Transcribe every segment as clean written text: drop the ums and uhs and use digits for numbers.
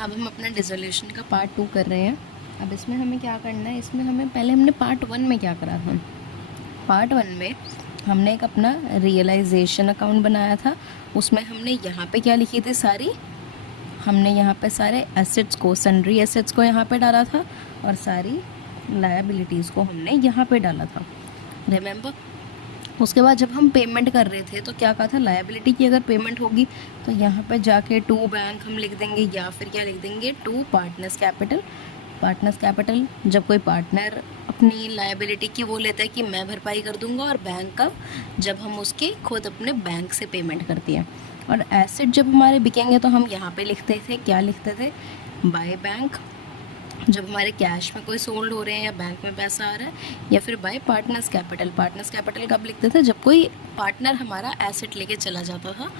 अब हम अपना डिसोल्यूशन का पार्ट 2 कर रहे हैं। अब इसमें हमें क्या करना है, इसमें हमें पहले हमने पार्ट 1 में क्या करा था। पार्ट 1 में हमने एक अपना रियलाइजेशन अकाउंट बनाया था। उसमें हमने यहाँ पे क्या लिखी थी, हमने यहाँ पे सारे एसेट्स को, सन्ड्री एसेट्स को यहाँ पे डाला था और सारी लायबिलिटीज़ को हमने यहाँ पे डाला था, रिमेंबर। उसके बाद जब हम पेमेंट कर रहे थे तो क्या कहा था, लायबिलिटी की अगर पेमेंट होगी तो यहाँ पे जाके टू बैंक हम लिख देंगे, या फिर क्या लिख देंगे, to partners capital. Partners capital, जब कोई पार्टनर अपनी लायबिलिटी की वो लेता है कि मैं भरपाई कर दूंगा, और बैंक का जब हम उसके खुद अपने बैंक से पेमेंट करती है। और एसेट जब हमारे बिकेंगे तो हम यहाँ पे लिखते थे, क्या लिखते थे, बाय बैंक, जब हमारे कैश में कोई सोल्ड हो रहे हैं या बैंक में पैसा आ रहा है, या फिर bye partners capital. Partners capital कब लिखते थे, जब कोई पार्टनर हमारा एसेट लेके चला जाता था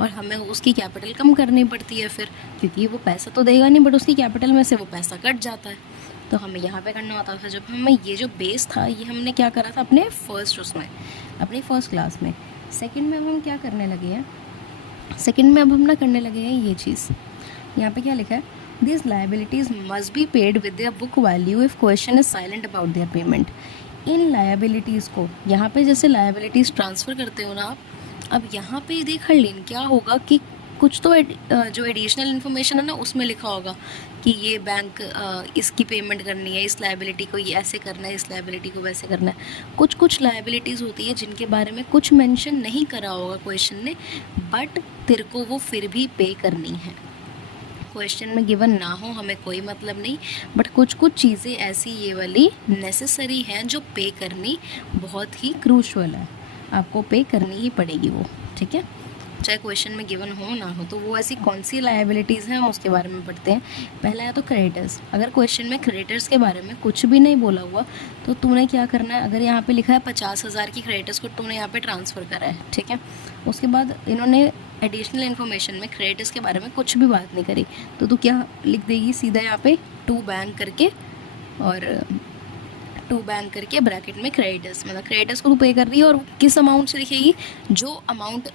और हमें उसकी कैपिटल कम करनी पड़ती है फिर, क्योंकि वो पैसा तो देगा नहीं बट उसकी कैपिटल में से वो पैसा कट जाता है, तो हमें यहाँ पे करना होता था। जब हमें ये जो बेस था ये हमने क्या करा था अपने अपनी फर्स्ट क्लास में। सेकेंड में अब हम क्या करने लगे हैं, सेकेंड में अब हम ना करने लगे हैं ये चीज़, यहाँ पे क्या लिखा है, These liabilities must be paid with their book value if question is silent about their payment. In liabilities को यहाँ पे जैसे liabilities ट्रांसफ़र करते हो ना आप, अब यहाँ पे देख लीन क्या होगा कि कुछ तो जो एडिशनल इन्फॉर्मेशन है ना उसमें लिखा होगा कि ये बैंक इसकी पेमेंट करनी है, इस लाइबिलिटी को ये ऐसे करना है, इस लाइबिलिटी को वैसे करना है। कुछ लाइबिलिटीज़ होती है जिनके बारे में कुछ मेंशन नहीं करा होगा क्वेश्चन ने, बट तेरे को वो फिर भी पे करनी है। क्वेश्चन में गिवन ना हो हमें कोई मतलब नहीं, बट कुछ चीज़ें ऐसी ये वाली नेसेसरी हैं जो पे करनी बहुत ही क्रूशल है, आपको पे करनी ही पड़ेगी वो, ठीक है, चाहे क्वेश्चन में गिवन हो ना हो। तो वो ऐसी कौन सी लायबिलिटीज़ हैं हम उसके बारे में पढ़ते हैं। पहला है तो क्रेडिटर्स। अगर क्वेश्चन में क्रेडिटर्स के बारे में कुछ भी नहीं बोला हुआ तो तूने क्या करना है, अगर यहाँ पे लिखा है 50,000 की क्रेडिटर्स को तूने यहाँ पे ट्रांसफ़र करा है, ठीक है, उसके बाद इन्होंने एडिशनल इन्फॉर्मेशन में क्रेडिटर्स के बारे में कुछ भी बात नहीं करी, तो तू क्या लिख देगी, सीधा यहाँ पे टू बैंक करके, और टू बैंक करके ब्रैकेट में क्रेडिटर्स, मतलब क्रेडिटर्स को तू पे कर रही है और किस अमाउंट से लिखेगी, जो अमाउंट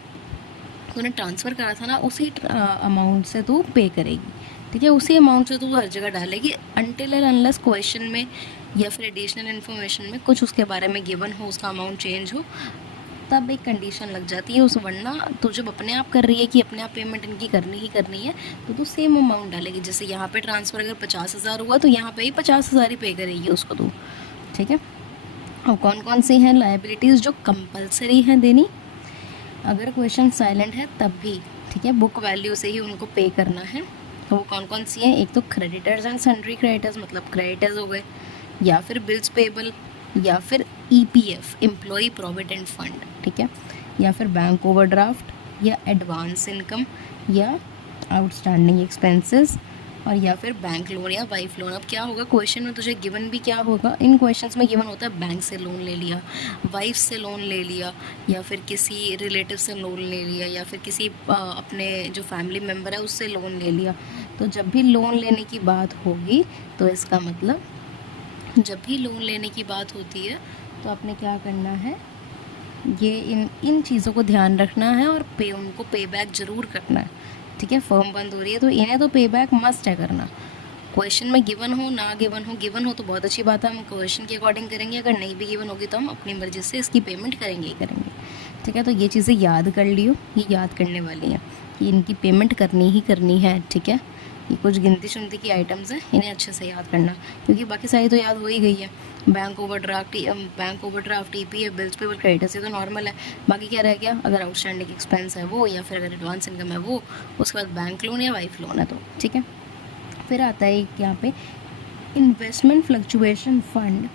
तूने ट्रांसफ़र करा था ना उसी अमाउंट से तू पे करेगी, ठीक है, उसी अमाउंट से तू हर जगह डालेगी, अनटिल एंड अनलेस क्वेश्चन में या फिर एडिशनल इन्फॉर्मेशन में कुछ उसके बारे में गिवन हो, उसका अमाउंट चेंज हो, तब एक कंडीशन लग जाती है उस, वरना तू जब अपने आप कर रही है कि अपने आप पेमेंट इनकी करनी ही करनी है तो तू सेम अमाउंट डालेगी। जैसे यहाँ पे ट्रांसफ़र अगर 50,000 हुआ तो यहाँ पे ही 50,000 ही पे करेगी उसको तू, ठीक है। और कौन कौन सी हैं लायबिलिटीज़ जो कंपलसरी हैं देनी, अगर क्वेश्चन साइलेंट है तब भी, ठीक है, बुक वैल्यू से ही उनको पे करना है। तो वो कौन कौन सी हैं, एक तो क्रेडिटर्स एंड सन्ड्री क्रेडिटर्स, मतलब क्रेडिटर्स हो गए, या फिर बिल्स पेबल, या फिर EPF एम्प्लॉई प्रोविडेंट फंड, ठीक है, या फिर बैंक ओवरड्राफ्ट, या एडवांस इनकम, या आउटस्टैंडिंग एक्सपेंसेस, और या फिर बैंक लोन या वाइफ लोन। अब क्या होगा क्वेश्चन में तुझे गिवन भी क्या होगा, इन क्वेश्चंस में गिवन होता है बैंक से लोन ले लिया, वाइफ से लोन ले लिया, या फिर किसी रिलेटिव से लोन ले लिया, या फिर किसी अपने जो फैमिली मेम्बर है उससे लोन ले लिया। तो जब भी लोन लेने की बात होगी तो इसका मतलब, जब भी लोन लेने की बात होती है तो आपने क्या करना है, ये इन चीज़ों को ध्यान रखना है और उनको पे बैक ज़रूर करना है, ठीक है। फर्म बंद हो रही है तो इन्हें तो पे बैक मस्ट है करना, क्वेश्चन में गिवन हो ना गिवन हो तो बहुत अच्छी बात है, हम क्वेश्चन के अकॉर्डिंग करेंगे, अगर नहीं भी गिवन होगी तो हम अपनी मर्ज़ी से इसकी पेमेंट करेंगे ही करेंगे, ठीक है। तो ये चीज़ें याद कर लियो, ये याद करने वाली हैं कि इनकी पेमेंट करनी ही करनी है, ठीक है। ये कुछ गिनती शुनती की आइटम्स हैं, इन्हें अच्छे से याद करना, क्योंकि बाकी सारी तो याद हो ही गई है। Bank overdraft, EPF, bills payable, creditors, ये तो नॉर्मल है। बाकी क्या रह गया, अगर आउटस्टैंडिंग एक्सपेंस है वो, या फिर अगर एडवांस इनकम है वो, उसके बाद बैंक लोन या वाइफ लोन है तो, ठीक है। फिर आता है एक यहाँ पे इन्वेस्टमेंट फ्लक्चुएशन फंड,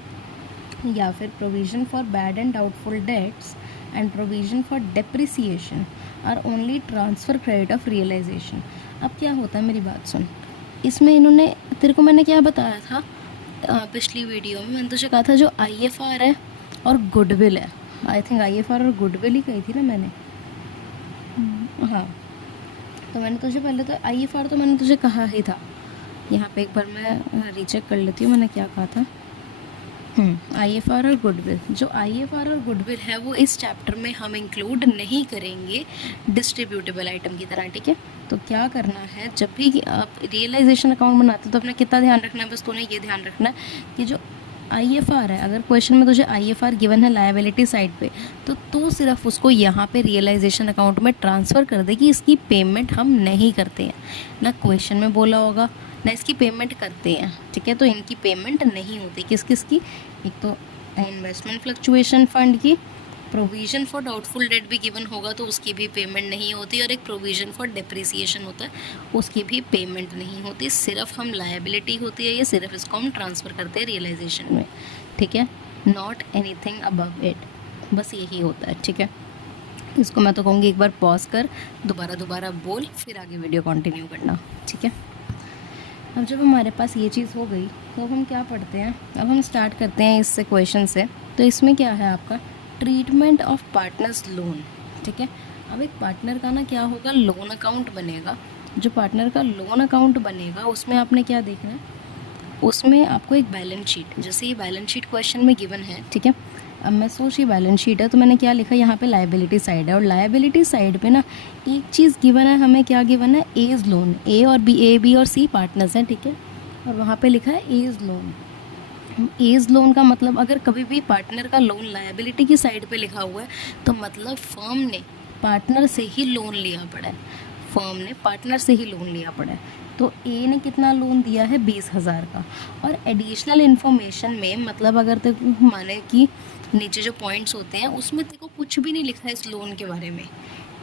या फिर provision for bad and doubtful debts and provision for depreciation are only transfer credit of realization. अब क्या होता है, मेरी बात सुन, इसमें इन्होंने, तेरे को मैंने क्या बताया था पिछली वीडियो में, मैंने तुझे कहा था जो IFR है और गुडविल है, आई थिंक IFR और गुडविल ही कही थी ना मैंने, हाँ, तो मैंने तुझे पहले तो IFR तो मैंने तुझे कहा ही था, यहाँ पे एक बार मैं रीचेक कर लेती हूँ मैंने क्या कहा था। IFR और गुडविल, जो IFR और गुडविल है वो इस चैप्टर में हम इंक्लूड नहीं करेंगे डिस्ट्रीब्यूटेबल आइटम की तरह, ठीक है। तो क्या करना है, जब भी आप रियलाइजेशन अकाउंट बनाते हो तो अपने कितना ध्यान रखना है, बस तूने ये ध्यान रखना है कि जो IFR है, अगर क्वेश्चन में तुझे IFR गिवन है लायबिलिटी साइड पे, तो तू सिर्फ उसको यहाँ पे रियलाइजेशन अकाउंट में ट्रांसफ़र कर दे कि इसकी पेमेंट हम नहीं करते हैं। ना क्वेश्चन में बोला होगा ना इसकी पेमेंट करते हैं, ठीक है। तो इनकी पेमेंट नहीं होती, किस किस की, एक तो इन्वेस्टमेंट फ्लक्चुएशन फंड की, प्रोविज़न फॉर डाउटफुल डेट भी गिवन होगा तो उसकी भी पेमेंट नहीं होती, और एक प्रोविज़न फॉर डेप्रिसिएशन होता है उसकी भी पेमेंट नहीं होती। सिर्फ हम लायबिलिटी होती है ये, सिर्फ इसको हम ट्रांसफ़र करते हैं रियलाइजेशन में, ठीक है। नॉट एनीथिंग अबव इट, बस यही होता है, ठीक है। इसको मैं तो कहूँगी एक बार पॉज कर, दोबारा बोल, फिर आगे वीडियो कंटिन्यू करना, ठीक है। अब जब हमारे पास ये चीज़ हो गई तो अब हम क्या पढ़ते हैं, अब हम स्टार्ट करते हैं इससे क्वेश्चन से। तो इसमें क्या है आपका ट्रीटमेंट ऑफ पार्टनर्स लोन, ठीक है। अब एक पार्टनर का ना क्या होगा, लोन अकाउंट बनेगा। जो पार्टनर का लोन अकाउंट बनेगा उसमें आपने क्या देखना है, उसमें आपको एक बैलेंस शीट, जैसे ये बैलेंस शीट क्वेश्चन में गिवन है, ठीक है। अब मैं सोच ये बैलेंस शीट है तो मैंने क्या लिखा, यहाँ पे लायबिलिटी साइड है, और लायबिलिटी साइड पे ना एक चीज़ गिवन है हमें, क्या गिवन है, एज लोन। ए और बी और सी पार्टनर्स हैं, ठीक है, और वहाँ पे लिखा है एज लोन। एज लोन का मतलब अगर कभी भी पार्टनर का लोन लायबिलिटी की साइड पे लिखा हुआ है तो मतलब फर्म ने पार्टनर से ही लोन लिया पड़ा है, फर्म ने पार्टनर से ही लोन लिया पड़ा है। तो ए ने कितना लोन दिया है, 20,000 का। और एडिशनल इन्फॉर्मेशन में मतलब अगर तेको माने कि नीचे जो पॉइंट्स होते हैं उसमें तेको कुछ भी नहीं लिखा है इस लोन के बारे में,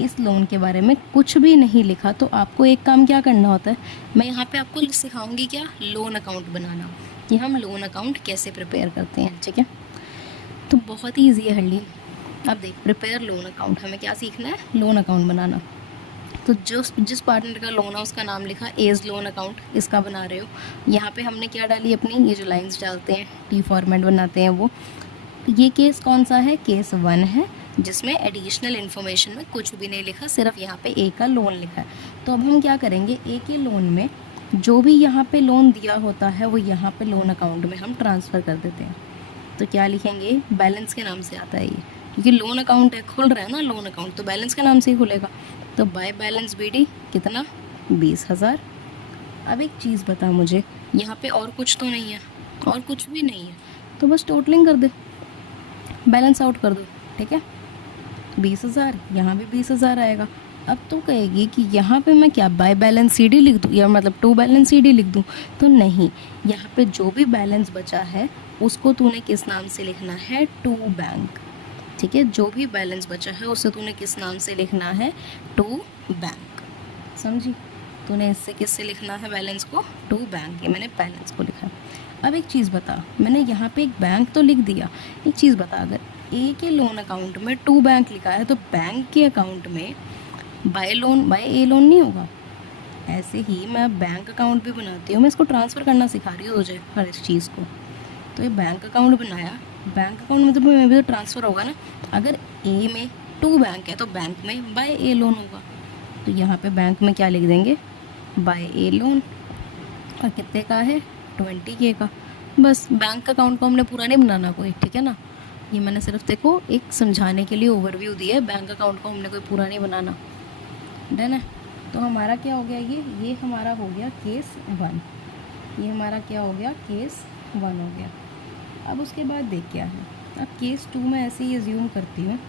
इस लोन के बारे में कुछ भी नहीं लिखा, तो आपको एक काम क्या करना होता है, मैं यहाँ पे आपको सिखाऊंगी क्या, लोन अकाउंट बनाना, कि हम लोन अकाउंट कैसे प्रिपेयर करते हैं, ठीक है। तो बहुत ही ईजी है हल्ली। अब देख, प्रिपेयर लोन अकाउंट, हमें क्या सीखना है, लोन अकाउंट बनाना। तो जिस पार्टनर का लोन है उसका नाम लिखा एज लोन अकाउंट, इसका बना रहे हो। यहाँ पे हमने क्या डाली अपनी, ये जो लाइंस डालते हैं टी फॉर्मेट बनाते हैं वो। ये केस कौन सा है, केस 1 है, जिसमें एडिशनल इन्फॉर्मेशन में कुछ भी नहीं लिखा, सिर्फ यहाँ पे ए का लोन लिखा है। तो अब हम क्या करेंगे, ए के लोन में जो भी यहाँ पे लोन दिया होता है वो यहाँ पे लोन अकाउंट में हम ट्रांसफ़र कर देते हैं। तो क्या लिखेंगे, बैलेंस के नाम से आता है ये, क्योंकि लोन अकाउंट है, खुल रहा है ना लोन अकाउंट, तो बैलेंस के नाम से ही खुलेगा। तो बाय बैलेंस BD कितना, 20,000। अब एक चीज़ बता मुझे, यहाँ पे और कुछ तो नहीं है, और कुछ भी नहीं है, तो बस टोटलिंग कर दे, बैलेंस आउट कर दो, ठीक है। 20,000, यहाँ भी 20,000 आएगा। अब तो कहेगी कि यहाँ पे मैं क्या बाय बैलेंस CD लिख दूँ, या मतलब टू बैलेंस CD लिख दूँ, तो नहीं, यहाँ पे जो भी बैलेंस बचा है उसको तूने किस नाम से लिखना है, टू बैंक, ठीक है। जो भी बैलेंस बचा है उसे तूने किस नाम से लिखना है, टू बैंक, समझी। तूने इससे किससे लिखना है बैलेंस को, टू बैंक, ये मैंने बैलेंस को लिखा। अब एक चीज़ बता, मैंने यहाँ पे एक बैंक तो लिख दिया, एक चीज़ बता, अगर ए के लोन अकाउंट में टू बैंक लिखा है तो बैंक के अकाउंट में बाय ए लोन नहीं होगा। ऐसे ही मैं बैंक अकाउंट भी बनाती हूँ, मैं इसको ट्रांसफ़र करना सिखा रही हूँ तुझे हर इस चीज़ को। तो ये बैंक अकाउंट बनाया, बैंक अकाउंट में भी तो ट्रांसफ़र होगा ना। अगर ए में टू बैंक है तो बैंक में बाय ए लोन होगा, तो यहाँ पे बैंक में क्या लिख देंगे, बाय ए लोन, और कितने का है, 20K का। बस बैंक अकाउंट को हमने पूरा नहीं बनाना कोई, ठीक है ना। ये मैंने सिर्फ देखो एक समझाने के लिए ओवरव्यू दिया है, बैंक अकाउंट को हमने कोई पूरा नहीं बनाना, डन है। तो हमारा क्या हो गया, ये हमारा हो गया केस 1, ये हमारा क्या हो गया, केस 1 हो गया। अब उसके बाद देख क्या है, अब केस 2 में ऐसे ही एज्यूम करती हूँ,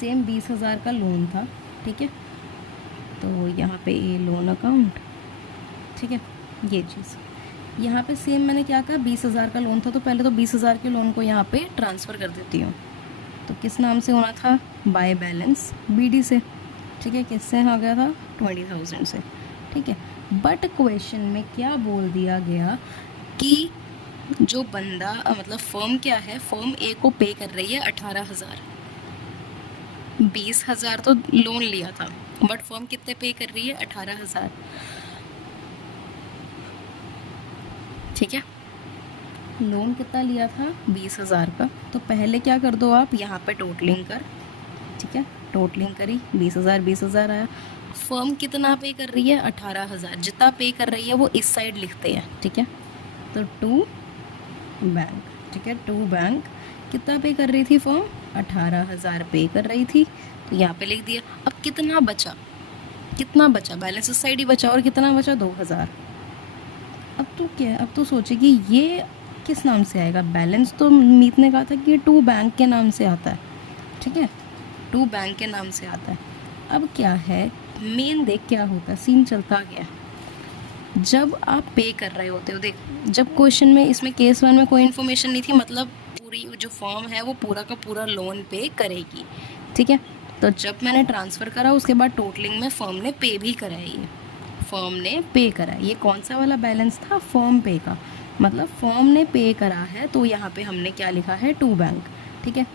सेम 20,000 का लोन था, ठीक है। तो यहाँ पे ए लोन अकाउंट, ठीक है, ये चीज़ यहाँ पे सेम मैंने क्या कहा, 20,000 का लोन था, तो पहले तो 20,000 के लोन को यहाँ पे ट्रांसफ़र कर देती हूँ। तो किस नाम से होना था, बाय बैलेंस BD से, ठीक है। किससे आ गया था, 20,000 से, ठीक है। बट क्वेश्चन में क्या बोल दिया गया कि जो बंदा मतलब फर्म क्या है, फर्म ए को पे कर रही है 18,000, 20,000 तो लोन लिया था, बट फर्म कितने पे कर रही है, 18,000, ठीक है। लोन कितना लिया था, 20,000 का। तो पहले क्या कर दो आप, यहाँ पे टोटलिंग कर, ठीक है, टोटलिंग करी, 20,000 आया। फर्म कितना पे कर रही है, 18,000, जितना पे कर रही है वो इस साइड लिखते हैं, ठीक है। तो टू बैंक, ठीक है। टू बैंक कितना पे कर रही थी फर्म, 18,000 पे कर रही थी, तो यहाँ पे लिख दिया। अब कितना बचा, कितना बचा, बैलेंस इस साइड ही बचा, और कितना बचा, 2,000। अब तो क्या, अब तो सोचे कि ये किस नाम से आएगा, बैलेंस तो मीत ने कहा था कि ये टू बैंक के नाम से आता है, ठीक है, टू बैंक के नाम से आता है। अब क्या है, मेन देख क्या होता है, सीन चलता गया। जब आप पे कर रहे होते हो, देख जब क्वेश्चन में इसमें केस 1 में कोई इन्फॉर्मेशन नहीं थी, मतलब पूरी जो फॉर्म है वो पूरा का पूरा लोन पे करेगी, ठीक है। तो जब मैंने ट्रांसफ़र करा उसके बाद टोटलिंग में फर्म ने पे भी करा है, ये फर्म ने पे करा है। ये कौन सा वाला बैलेंस था, फर्म पे का, मतलब फर्म ने पे करा है, तो यहाँ पे हमने क्या लिखा है, टू बैंक, ठीक है।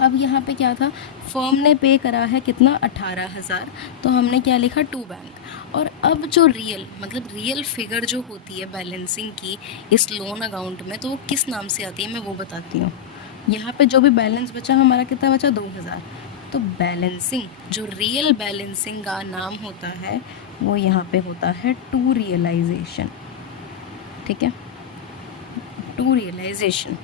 अब यहाँ पे क्या था, फर्म ने पे करा है कितना, 18,000, तो हमने क्या लिखा, टू बैंक। और अब जो रियल, मतलब रियल फिगर जो होती है बैलेंसिंग की इस लोन अकाउंट में, तो वो किस नाम से आती है मैं वो बताती हूँ। यहाँ पे जो भी बैलेंस बचा हमारा, कितना बचा, 2,000। तो बैलेंसिंग, जो रियल बैलेंसिंग का नाम होता है वो यहाँ पे होता है टू रियलाइजेशन, ठीक है, टू रियलाइजेशन।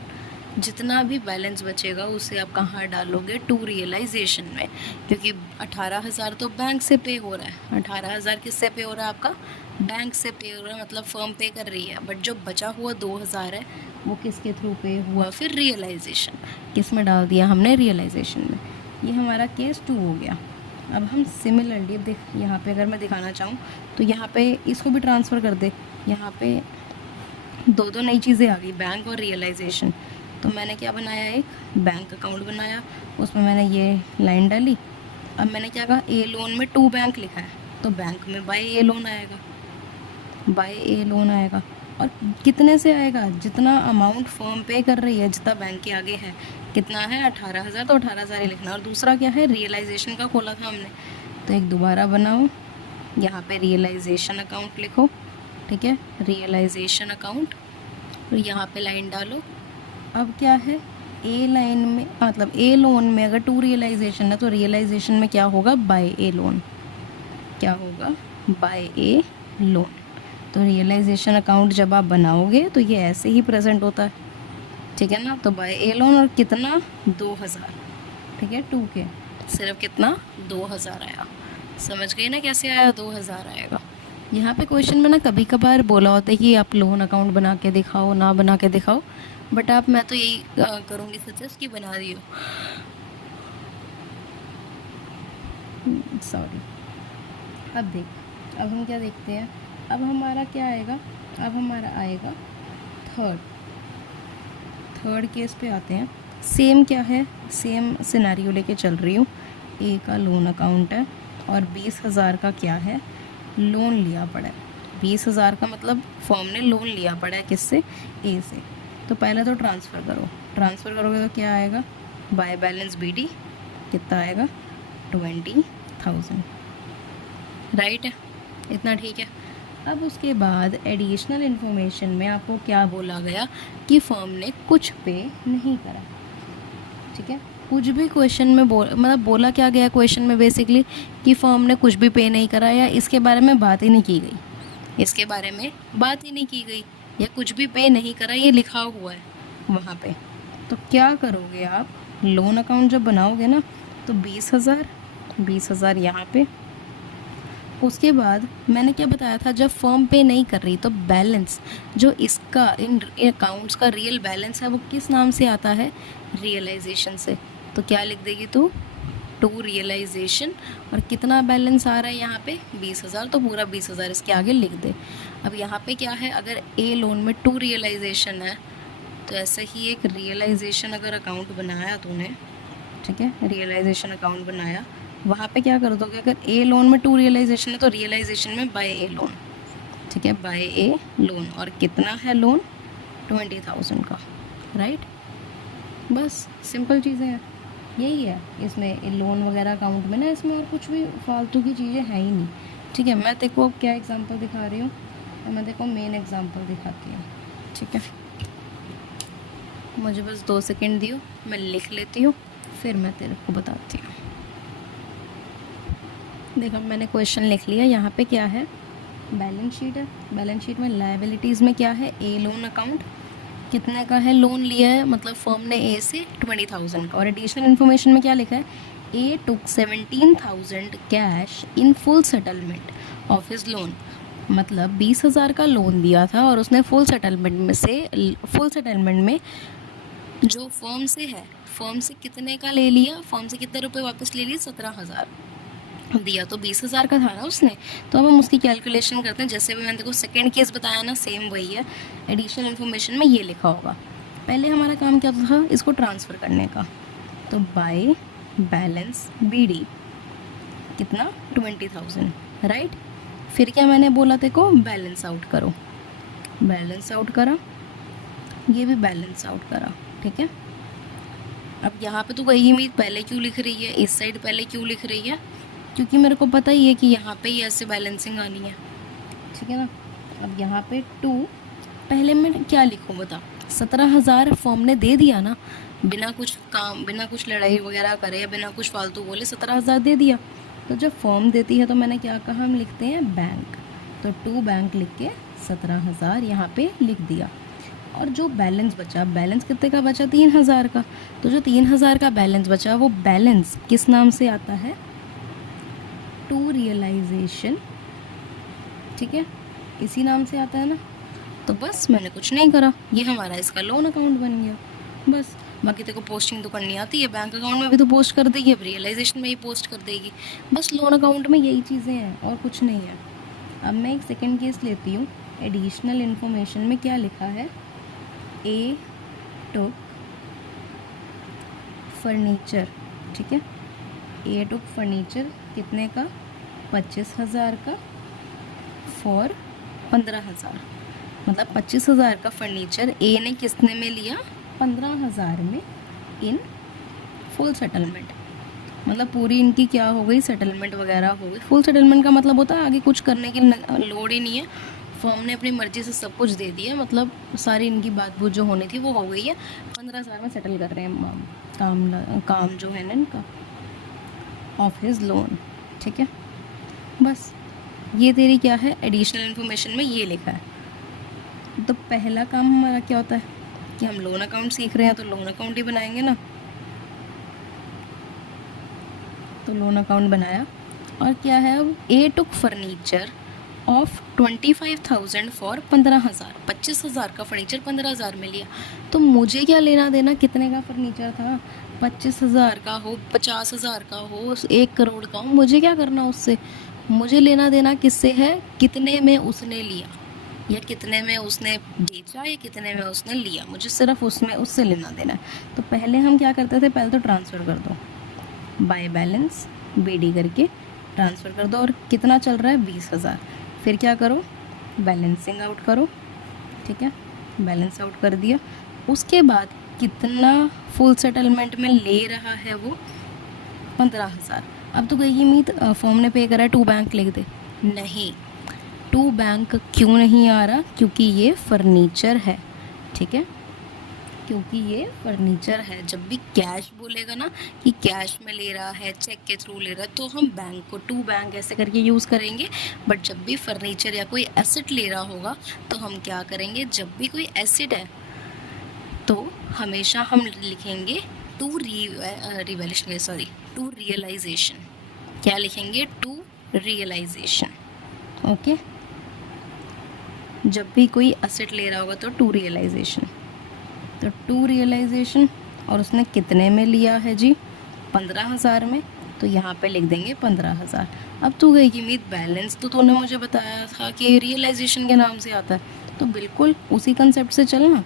जितना भी बैलेंस बचेगा उसे आप कहाँ डालोगे, टू रियलाइजेशन में, क्योंकि 18,000 तो बैंक से पे हो रहा है, 18,000 किससे पे हो रहा है, आपका बैंक से पे हो रहा है, मतलब फर्म पे कर रही है। बट जो बचा हुआ 2,000 है वो किसके थ्रू पे हुआ, फिर रियलाइजेशन, किस में डाल दिया हमने, रियलाइजेशन में। ये हमारा केस 2 हो गया। अब हम सिमिलरली, अब देख यहाँ पे अगर मैं दिखाना चाहूँ तो यहाँ पे इसको भी ट्रांसफ़र कर दे, यहाँ पे दो नई चीज़ें आ गई, बैंक और रियलाइजेशन। तो मैंने क्या बनाया, एक बैंक अकाउंट बनाया, उसमें मैंने ये लाइन डाली। अब मैंने क्या कहा, ए लोन में टू बैंक लिखा है, तो बैंक में बाय ए लोन आएगा, बाय ए लोन आएगा। और कितने से आएगा, जितना अमाउंट फर्म पे कर रही है, जितना बैंक के आगे है, कितना है, 18,000, तो 18,000 ही लिखना। और दूसरा क्या है, रियलाइजेशन का खोला था हमने, तो एक दोबारा बनाओ, यहाँ पे रियलाइजेशन अकाउंट लिखो, ठीक है, रियलाइजेशन अकाउंट, और यहाँ पे लाइन डालो। अब क्या है, ए लाइन में, मतलब ए लोन में अगर टू रियलाइजेशन है तो रियलाइजेशन में क्या होगा, बाय ए लोन, क्या होगा, बाय ए लोन। तो रियलाइजेशन अकाउंट जब आप बनाओगे तो ये ऐसे ही प्रेजेंट होता है, ठीक है ना। तो बाय ए लोन, और कितना, 2,000, ठीक है, टू के सिर्फ कितना, 2,000 आया। समझ गए ना कैसे आया, 2,000 आएगा। यहाँ पे क्वेश्चन में ना कभी कभार बोला होता है कि आप लोन अकाउंट बना के दिखाओ, ना बना के दिखाओ, बट आप, मैं तो यही करूँगी सजेस्ट कि बना दियो, सॉरी। अब देख, अब हम क्या देखते हैं, अब हमारा क्या आएगा, अब हमारा आएगा थर्ड केस पे आते हैं। सेम क्या है, सेम सिनेरियो लेके चल रही हूँ। ए का लोन अकाउंट है और 20,000 का क्या है, लोन लिया पड़ा है। 20,000 का मतलब फर्म ने लोन लिया पड़ा है, किससे, ए से। तो पहले तो ट्रांसफ़र करो, ट्रांसफ़र करोगे तो क्या आएगा, बाय बैलेंस बीडी कितना आएगा, 20,000, राइट है, इतना ठीक है। अब उसके बाद एडिशनल इन्फॉर्मेशन में आपको क्या बोला गया कि फर्म ने कुछ पे नहीं करा, ठीक है। कुछ भी क्वेश्चन में मतलब बोला क्या गया क्वेश्चन में बेसिकली कि फर्म ने कुछ भी पे नहीं करा, या इसके बारे में बात ही नहीं की गई, इसके बारे में बात ही नहीं की गई, या कुछ भी पे नहीं करा ये लिखा हुआ है वहाँ पे। तो क्या करोगे आप, लोन अकाउंट जब बनाओगे ना तो 20,000 यहाँ पे। उसके बाद मैंने क्या बताया था, जब फर्म पे नहीं कर रही तो बैलेंस जो इसका इन अकाउंट्स का रियल बैलेंस है वो किस नाम से आता है, रियलाइजेशन से। तो क्या लिख देगी तू, टू रियलाइजेशन। और कितना बैलेंस आ रहा है यहाँ पे, 20,000, तो पूरा 20,000 इसके आगे लिख दे। अब यहाँ पे क्या है, अगर ए लोन में टू रियलाइजेशन है तो ऐसे ही एक रियलाइजेशन अगर अकाउंट बनाया तूने, ठीक है, रियलाइजेशन अकाउंट बनाया, वहाँ पे क्या कर दोगे, अगर ए लोन में टू रियलाइजेशन है तो रियलाइजेशन में बाय ए लोन, ठीक है, बाय ए लोन। और कितना है लोन, 20,000 का, राइट। बस सिंपल चीज़ें हैं, यही है इसमें लोन वगैरह अकाउंट में ना, इसमें और कुछ भी फालतू की चीज़ें हैं ही नहीं, ठीक है। मैं तेको क्या एग्जांपल दिखा रही हूँ, मैं तेको मेन एग्जांपल दिखाती हूँ, ठीक है। मुझे बस 2 सेकंड दियो, मैं लिख लेती हूँ, फिर मैं तेरे को बताती हूँ। देखो मैंने क्वेश्चन लिख लिया। यहाँ पे क्या है, बैलेंस शीट है, बैलेंस शीट में लायबिलिटीज़ में क्या है, ए लोन अकाउंट, कितने का है लोन लिया है, मतलब फर्म ने ए से 20,000 का, और एडिशनल इन्फॉर्मेशन में क्या लिखा है, ए टुक 17,000 cash in full settlement of his loan, मतलब 20,000 का लोन दिया था और उसने फुल सेटलमेंट में जो फर्म से है, फर्म से कितने का ले लिया, फर्म से कितने रुपए वापस ले लिए, 17,000 दिया, तो 20,000 का था ना उसने। तो अब हम उसकी कैलकुलेशन करते हैं, जैसे भी मैंने देखो सेकंड केस बताया ना, सेम वही है। एडिशनल इन्फॉर्मेशन में ये लिखा होगा। पहले हमारा काम क्या था, इसको ट्रांसफ़र करने का, तो बाय बैलेंस BD कितना 20,000, राइट। फिर क्या मैंने बोला देखो, बैलेंस आउट करो, बैलेंस आउट करा, ये भी बैलेंस आउट करा, ठीक है। अब यहाँ पे तो वही उम्मीद पहले क्यों लिख रही है, इस साइड पहले क्यों लिख रही है, क्योंकि मेरे को पता ही है कि यहाँ पे ही ऐसे बैलेंसिंग आनी है, ठीक है ना। अब यहाँ पे 2 पहले मैं क्या लिखूँ बता, 17,000 फॉर्म ने दे दिया ना, बिना कुछ काम, बिना कुछ लड़ाई वगैरह करे या बिना कुछ फालतू बोले 17,000 दे दिया। तो जब फॉर्म देती है तो मैंने क्या कहा, हम लिखते हैं बैंक, तो 2 बैंक लिख के 17,000 यहाँ पे लिख दिया। और जो बैलेंस बचा, बैलेंस कितने का बचा, 3,000 का, तो जो 3,000 का बैलेंस बचा वो बैलेंस किस नाम से आता है, टू रियलाइजेशन, ठीक है, इसी नाम से आता है ना। तो बस मैंने कुछ नहीं करा, ये हमारा इसका लोन अकाउंट बन गया, बस। बाकी तेरे को पोस्टिंग तो करनी आती है, बैंक अकाउंट में भी तो पोस्ट कर देगी, अब रियलाइजेशन में ही पोस्ट कर देगी, बस लोन अकाउंट में यही चीज़ें हैं और कुछ नहीं है। अब मैं एक सेकेंड केस लेती हूँ। एडिशनल इन्फॉर्मेशन में क्या लिखा है, ए टुक फर्नीचर, ठीक है, ए टुक फर्नीचर कितने का, 25,000 का, फॉर 15,000, मतलब 25,000 का फर्नीचर ए ने कितने में लिया, 15,000 में, इन फुल सेटलमेंट, मतलब पूरी इनकी क्या हो गई, सेटलमेंट वगैरह हो गई। फुल सेटलमेंट का मतलब होता है आगे कुछ करने की लोड ही नहीं है, फर्म ने अपनी मर्जी से सब कुछ दे दिया, मतलब सारी इनकी बात बूत जो होनी थी वो हो गई है, 15,000 में सेटल कर रहे हैं काम जो है ना इनका, ऑफ हिज लोन, ठीक है। बस ये तेरी क्या है, एडिशनल इन्फॉर्मेशन में ये लिखा है। तो पहला काम हमारा क्या होता है कि हम लोन अकाउंट सीख रहे हैं, तो लोन अकाउंट ही बनाएंगे ना, तो लोन अकाउंट बनाया। और क्या है, अब ए टुक फर्नीचर ऑफ 25,000 फॉर 15,000, 25,000 का फर्नीचर 15,000 में लिया। तो मुझे क्या लेना देना, कितने का फर्नीचर था, 25,000 का हो, 50,000 का हो, 1 करोड़ का हो, मुझे क्या करना उससे, मुझे लेना देना किससे है, कितने में उसने लिया या कितने में उसने बेचा या कितने में उसने लिया, मुझे सिर्फ उसमें उससे लेना देना है। तो पहले हम क्या करते थे, पहले तो ट्रांसफ़र कर दो, बाय बैलेंस BD करके ट्रांसफ़र कर दो, और कितना चल रहा है, 20,000। फिर क्या करो, बैलेंसिंग आउट करो, ठीक है, बैलेंस आउट कर दिया। उसके बाद कितना फुल सेटलमेंट में ले रहा है वो, 15,000। अब तो गई उम्मीद फॉर्म ने पे करा है, 2 बैंक लिख दे, नहीं, 2 बैंक क्यों नहीं आ रहा, क्योंकि ये फर्नीचर है, ठीक है, क्योंकि ये फर्नीचर है। जब भी कैश बोलेगा ना कि कैश में ले रहा है, चेक के थ्रू ले रहा है, तो हम बैंक को 2 बैंक ऐसे करके यूज़ करेंगे। बट जब भी फर्नीचर या कोई एसेट ले रहा होगा तो हम क्या करेंगे, जब भी कोई एसेट है तो हमेशा हम लिखेंगे टू रियलाइजेशन, क्या लिखेंगे, टू रियलाइजेशन, ओके। जब भी कोई एसेट ले रहा होगा तो टू रियलाइजेशन, तो टू रियलाइजेशन, और उसने कितने में लिया है जी, 15,000 में, तो यहाँ पे लिख देंगे 15,000। अब तू गई कि मीत बैलेंस तो तूने मुझे बताया था कि रियलाइजेशन के नाम से आता है, तो बिल्कुल उसी कंसेप्ट से चलना।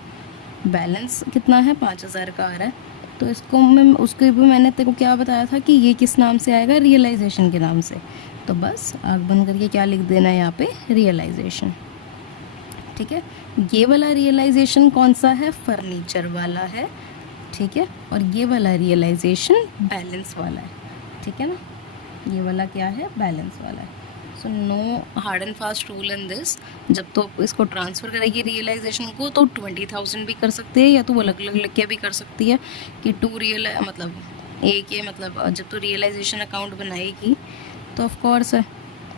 बैलेंस कितना है, 5,000 का आ रहा है, तो इसको मैं उसके भी मैंने तेरे को क्या बताया था कि ये किस नाम से आएगा, रियलाइजेशन के नाम से। तो बस आग बंद करके क्या लिख देना है यहाँ पे, रियलाइजेशन, ठीक है। ये वाला रियलाइजेशन कौन सा है, फर्नीचर वाला है, ठीक है, और ये वाला रियलाइजेशन बैलेंस वाला है, ठीक है ना, ये वाला क्या है, बैलेंस वाला है। So no hard and fast rule in this. जब तो इसको ट्रांसफ़र करेगी रियलाइजेशन को तो 20,000 भी कर सकते हैं, या तो वो अलग अलग लिख के भी कर सकती है कि मतलब एक ये, मतलब जब तो रियलाइजेशन अकाउंट बनाएगी तो ऑफ कोर्स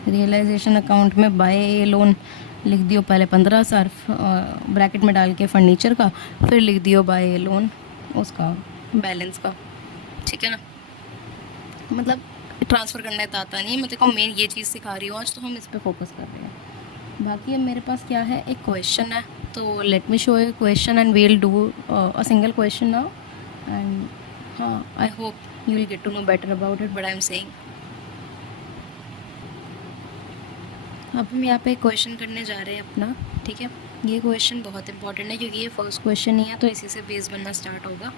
रियलाइजेशन अकाउंट में बाय ए लोन लिख दियो पहले 15,000 ब्रैकेट में डाल के फर्नीचर का, फिर लिख दियो बाय लोन उसका बैलेंस का, ठीक है ना। मतलब ट्रांसफ़र करना तो आता नहीं है, मैं तेरे को मेन ये चीज़ सिखा रही हूँ आज, तो हम इस पे फोकस कर रहे हैं। बाकी अब मेरे पास क्या है, एक क्वेश्चन है, तो let me show a question and we will do a single question now and हाँ I hope you will get to know better about it but I am saying. अब हम यहाँ पे क्वेश्चन करने जा रहे हैं अपना, ठीक है। ये क्वेश्चन बहुत इंपॉर्टेंट है क्योंकि ये फर्स्ट क्वेश्चन ही है, तो इसी से बेस बनना स्टार्ट होगा।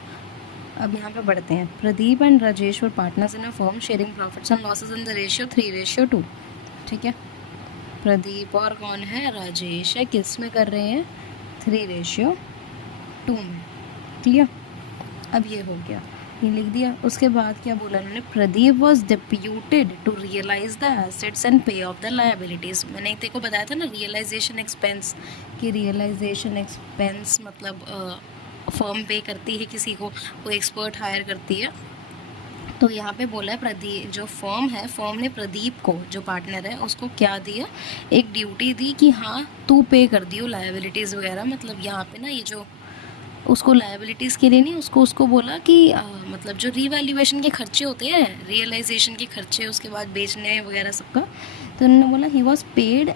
अब यहाँ पे बढ़ते हैं। Pradeep and Rajesh were partners in a firm sharing profits and losses in the ratio 3:2, ठीक है। प्रदीप और कौन है, राजेश है, किस में कर रहे हैं, 3:2 में, क्लियर। अब ये हो गया, ये लिख दिया। उसके बाद क्या बोला उन्होंने, Pradeep was deputed to realize the assets and pay off the liabilities. मैंने तेरे को बताया था ना रियलाइजेशन एक्सपेंस, कि रियलाइजेशन एक्सपेंस मतलब फर्म पे करती है किसी को, कोई एक्सपर्ट हायर करती है। तो यहाँ पे बोला है प्रदीप, जो फर्म है, फर्म ने प्रदीप को, जो पार्टनर है, उसको क्या दिया, एक ड्यूटी दी कि हाँ तू पे कर दियो लायबिलिटीज़ वगैरह। मतलब यहाँ पे ना ये जो उसको लायबिलिटीज़ के लिए नहीं, उसको बोला कि मतलब जो रीवैल्यूएशन के खर्चे होते हैं, रियलाइजेशन के खर्चे, उसके बाद बेचने वगैरह सबका, तो उन्होंने बोला he was paid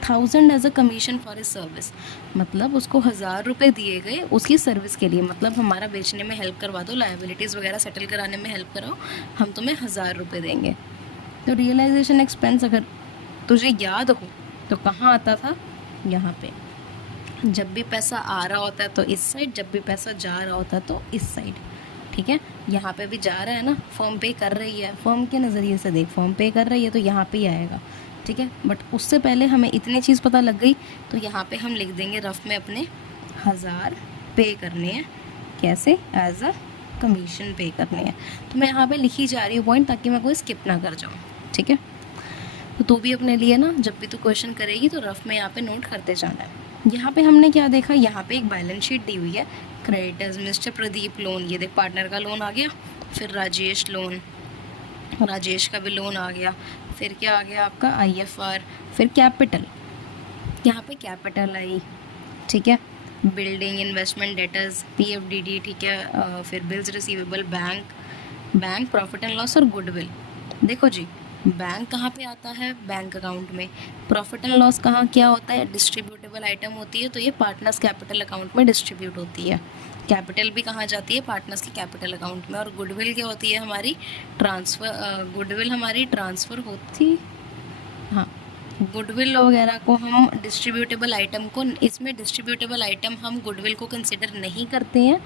1,000 as a commission for a service. मतलब उसको 1,000 रुपये दिए गए उसकी सर्विस के लिए, मतलब हमारा बेचने में हेल्प करवा दो, लायबिलिटीज़ वगैरह सेटल कराने में हेल्प कराओ, हम तुम्हें 1,000 रुपये देंगे। तो रियलाइजेशन एक्सपेंस अगर तुझे याद हो तो कहाँ आता था, यहाँ पे। जब भी पैसा आ रहा होता है तो इस साइड, जब भी पैसा जा रहा होता है तो इस साइड, ठीक है। यहाँ पे भी जा रहा है ना, फर्म पे कर रही है, फर्म के नज़रिए से देख, फर्म पे कर रही है तो यहाँ पे ही आएगा, ठीक है। बट उससे पहले हमें इतनी चीज़ पता लग गई, तो यहाँ पे हम लिख देंगे रफ में अपने 1,000 पे करने हैं, कैसे, एज अ कमीशन पे करने हैं। तो मैं यहाँ पे लिखी जा रही हूँ पॉइंट, ताकि मैं कोई स्किप ना कर जाऊँ, ठीक है। तो तू भी अपने लिए ना, जब भी तू क्वेश्चन करेगी तो रफ में यहाँ पे नोट करते जाना है। यहाँ पे हमने क्या देखा, यहाँ पे एक बैलेंस शीट दी हुई है, क्रेडिटर्स मिस्टर प्रदीप लोन, ये देख पार्टनर का लोन आ गया, फिर राजेश लोन, राजेश का भी लोन आ गया, फिर क्या आ गया आपका IFR, फिर कैपिटल, यहाँ पे कैपिटल आई, ठीक है। बिल्डिंग, इन्वेस्टमेंट, डेटर्स, PFDD, ठीक है। फिर bills receivable, bank, profit and loss और गुडविल। देखो जी, बैंक कहाँ पे आता है, बैंक अकाउंट में। प्रॉफिट एंड लॉस कहाँ क्या होता है, डिस्ट्रीब्यूटेबल आइटम होती है, तो ये पार्टनर्स कैपिटल अकाउंट में डिस्ट्रीब्यूट होती है। कैपिटल भी कहाँ जाती है, पार्टनर्स के कैपिटल अकाउंट में। और गुडविल क्या होती है हमारी, ट्रांसफ़र, गुडविल हमारी ट्रांसफ़र होती, हाँ, गुडविल वगैरह को हम डिस्ट्रीब्यूटेबल आइटम को, इसमें डिस्ट्रीब्यूटेबल आइटम हम गुडविल को कंसिडर नहीं करते हैं,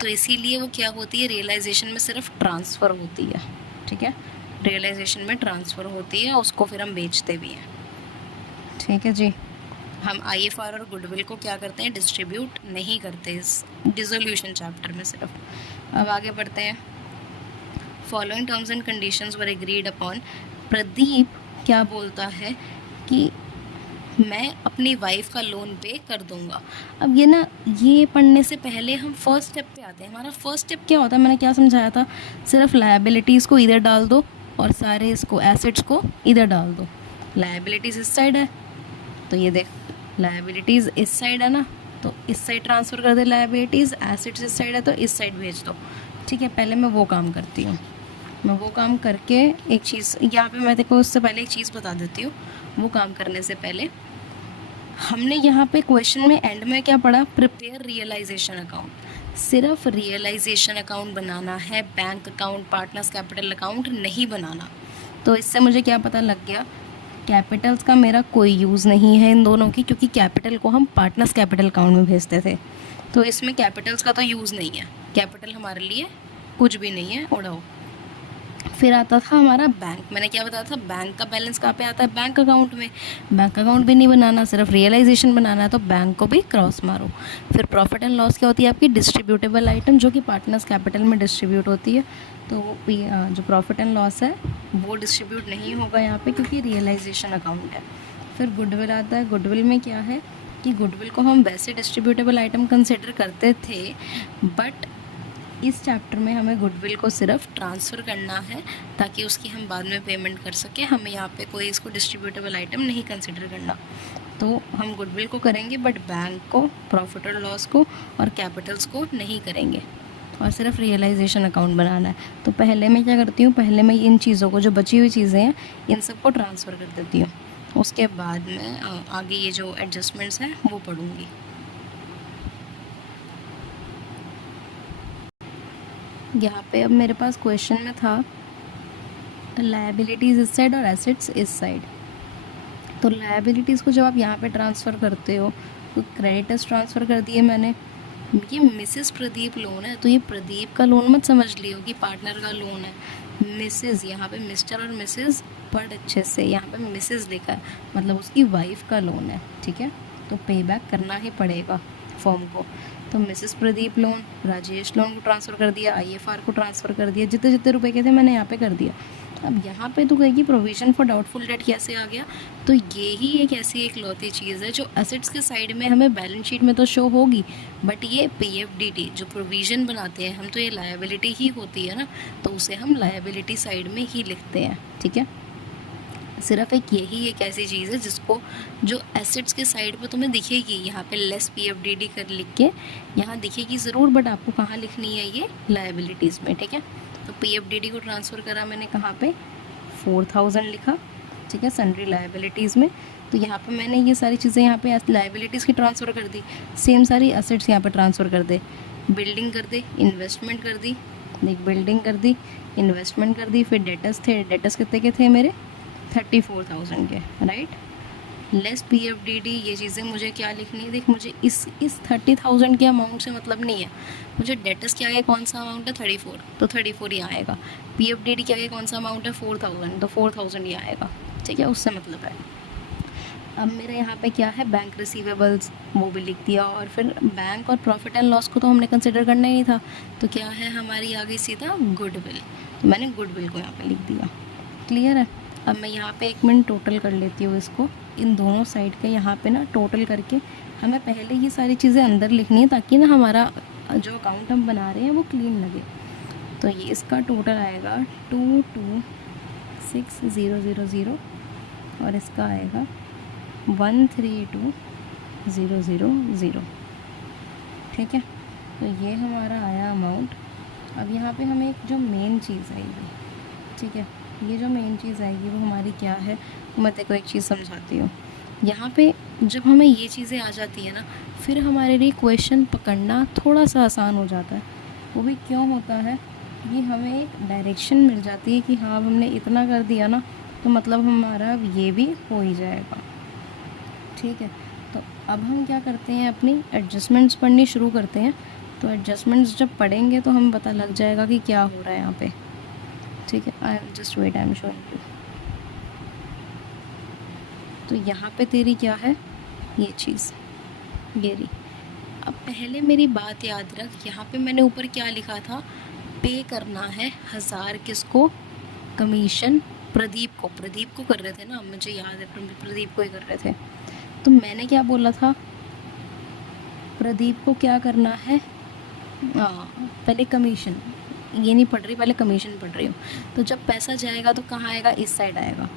तो इसीलिए वो क्या होती है, रियलाइजेशन में सिर्फ ट्रांसफ़र होती है, ठीक है। रियलाइजेशन में ट्रांसफ़र होती है, उसको फिर हम बेचते भी हैं, ठीक है जी। हम IFR और गुडविल को क्या करते हैं, डिस्ट्रीब्यूट नहीं करते इस डिसोल्यूशन चैप्टर में सिर्फ। अब आगे बढ़ते हैं। Following terms and conditions were agreed upon. Pradeep क्या बोलता है कि मैं अपनी वाइफ का लोन पे कर दूंगा। अब ये ना, ये पढ़ने से पहले हम फर्स्ट स्टेप पे आते हैं। हमारा फर्स्ट स्टेप क्या होता है, मैंने क्या समझाया था, सिर्फ लायबिलिटीज़ को इधर डाल दो और सारे इसको एसेट्स को इधर डाल दो। लायबिलिटीज़ इस साइड है, तो ये देख लायबिलिटीज़ इस साइड है ना, तो इस साइड ट्रांसफ़र कर दे लायबिलिटीज़, एसेट्स इस साइड है तो इस साइड भेज दो, ठीक है। पहले मैं वो काम करती हूँ, मैं वो काम करके एक चीज़ यहाँ पे मैं देखो उससे पहले एक चीज़ बता देती हूँ। वो काम करने से पहले हमने यहाँ पे क्वेश्चन में एंड में क्या पढ़ा, प्रिपेयर रियलाइजेशन अकाउंट। सिर्फ रियलाइजेशन अकाउंट बनाना है, bank account, partners capital account नहीं बनाना। तो इससे मुझे क्या पता लग गया, कैपिटल्स का मेरा कोई यूज़ नहीं है इन दोनों की, क्योंकि कैपिटल को हम पार्टनर्स कैपिटल अकाउंट में भेजते थे, तो इसमें कैपिटल्स का तो यूज़ नहीं है। कैपिटल हमारे लिए कुछ भी नहीं है, उड़ाओ। फिर आता था हमारा बैंक। मैंने क्या बताया था, बैंक का बैलेंस कहाँ पे आता है, बैंक अकाउंट में। बैंक अकाउंट भी नहीं बनाना, सिर्फ रियलाइजेशन बनाना है, तो बैंक को भी क्रॉस मारो। फिर प्रॉफिट एंड लॉस क्या होती है आपकी, डिस्ट्रीब्यूटेबल आइटम, जो कि पार्टनर्स कैपिटल में डिस्ट्रीब्यूट होती है। तो जो प्रॉफिट एंड लॉस है वो डिस्ट्रीब्यूट नहीं होगा यहाँ पे, क्योंकि रियलाइजेशन अकाउंट है। फिर गुडविल आता है। गुडविल में क्या है कि गुडविल को हम वैसे डिस्ट्रीब्यूटेबल आइटम कंसिडर करते थे, बट इस चैप्टर में हमें गुडविल को सिर्फ ट्रांसफ़र करना है, ताकि उसकी हम बाद में पेमेंट कर सकें। हमें यहाँ पे कोई इसको डिस्ट्रीब्यूटेबल आइटम नहीं कंसिडर करना। तो हम गुडविल को करेंगे बट बैंक को, प्रॉफिट और लॉस को और कैपिटल्स को नहीं करेंगे, और सिर्फ रियलाइजेशन अकाउंट बनाना है। तो पहले मैं क्या करती हूँ, पहले मैं इन चीज़ों को, जो बची हुई चीज़ें हैं, इन सबको ट्रांसफ़र कर देती हूँ। उसके बाद में आगे ये जो एडजस्टमेंट्स हैं वो पढ़ूँगी। यहाँ पे अब मेरे पास क्वेश्चन में था लायबिलिटीज़ इस साइड और एसेट्स इस साइड। तो लायबिलिटीज़ को जब आप यहाँ पे ट्रांसफ़र करते हो तो क्रेडिटर्स ट्रांसफ़र कर दिए मैंने। ये मिसेस प्रदीप लोन है, तो ये प्रदीप का लोन मत समझ लियो कि पार्टनर का लोन है। मिसेस, यहाँ पे मिस्टर और मिसेस पढ़ अच्छे से, यहाँ पे मिसेस लिखा है, मतलब उसकी वाइफ का लोन है, ठीक है। तो पे बैक करना ही पड़ेगा फॉर्म को। तो Mrs Pradeep loan, Rajesh loan को ट्रांसफ़र कर दिया, IFR को ट्रांसफ़र कर दिया, जितने जितने रुपए के थे मैंने यहाँ पे कर दिया। अब यहाँ पे तो कहेगी प्रोविज़न फॉर डाउटफुल डेट कैसे आ गया, तो ये ही एक ऐसी एक लौती चीज़ है जो एसेट्स के साइड में हमें बैलेंस शीट में तो शो होगी, बट ये PFDT जो प्रोविज़न बनाते हैं हम, तो ये लायबिलिटी ही होती है ना, तो उसे हम लायबिलिटी साइड में ही लिखते हैं, ठीक है। सिर्फ यही एक ऐसी चीज़ है जिसको, जो एसेट्स के साइड पे तुम्हें दिखेगी, यहाँ पे लेस PFDT कर लिख के यहाँ दिखेगी ज़रूर, बट आपको कहाँ लिखनी है, ये लायबिलिटीज़ में, ठीक है। तो PFDT को ट्रांसफ़र करा मैंने कहाँ पे, 4000 लिखा, ठीक है, सन्ड्री लायबिलिटीज़ में। तो यहाँ पे मैंने ये सारी चीज़ें यहाँ पे लायबिलिटीज़ की ट्रांसफ़र कर दी, सेम सारी एसेट्स यहाँ पे ट्रांसफ़र कर दे, बिल्डिंग कर दे, इन्वेस्टमेंट कर दी, देख बिल्डिंग कर दी, इन्वेस्टमेंट कर दी, फिर डेटर्स थे, डेटर्स कितने के थे मेरे, 34,000 के, राइट। लेस PFDT, ये चीज़ें मुझे क्या लिखनी है, देख मुझे इस 30,000 के अमाउंट से मतलब नहीं है, मुझे डेटर्स के आगे कौन सा अमाउंट है, 34, तो 34 यहाँ आएगा। PFDT के आगे कौन सा अमाउंट है, 4,000, तो 4,000 यहाँ आएगा, ठीक है, उससे मतलब है। अब मेरा यहाँ पे क्या है, बैंक रिसीवेबल्स, वो भी लिख दिया, और फिर बैंक और प्रॉफिट एंड लॉस को तो हमने कंसिडर करना ही नहीं था, तो क्या है हमारी आ गई सीधा गुडविल, तो मैंने गुडविल को यहाँ पे लिख दिया, क्लियर है। अब मैं यहाँ पे 1 मिनट टोटल कर लेती हूँ इसको, इन दोनों साइड के यहाँ पे ना टोटल करके हमें पहले ये सारी चीज़ें अंदर लिखनी है, ताकि ना हमारा जो अकाउंट हम बना रहे हैं वो क्लीन लगे। तो ये इसका टोटल आएगा 226000 और इसका आएगा 132000, ठीक है। तो ये हमारा आया अमाउंट। अब यहाँ पे हमें एक जो मेन चीज़ आएगी, ठीक है, ये जो मेन चीज़ आएगी वो हमारी क्या है, मैं तेरे को एक चीज़ समझाती हूँ। यहाँ पे जब हमें ये चीज़ें आ जाती है ना, फिर हमारे लिए क्वेश्चन पकड़ना थोड़ा सा आसान हो जाता है। वो भी क्यों होता है, कि हमें एक डायरेक्शन मिल जाती है कि हाँ अब हमने इतना कर दिया ना, तो मतलब हमारा अब ये भी हो ही जाएगा, ठीक है। तो अब हम क्या करते हैं, अपनी एडजस्टमेंट्स पढ़नी शुरू करते हैं। तो एडजस्टमेंट्स जब पढ़ेंगे तो हमें पता लग जाएगा कि क्या हो रहा है यहाँ पे, ठीक है। I just wait, I am showing you. तो यहाँ पे तेरी क्या है, ये चीज़, ये रही। अब पहले मेरी बात याद रख, यहाँ पे मैंने ऊपर क्या लिखा था, पे करना है 1000 किसको, कमीशन प्रदीप को कर रहे थे ना, मुझे याद है प्रदीप को ही कर रहे थे। तो मैंने क्या बोला था, प्रदीप को क्या करना है, पहले कमीशन, ये नहीं पढ़ रही, पहले कमीशन पढ़ रही हूँ। तो जब पैसा जाएगा तो कहाँ आएगा, इस साइड आएगा,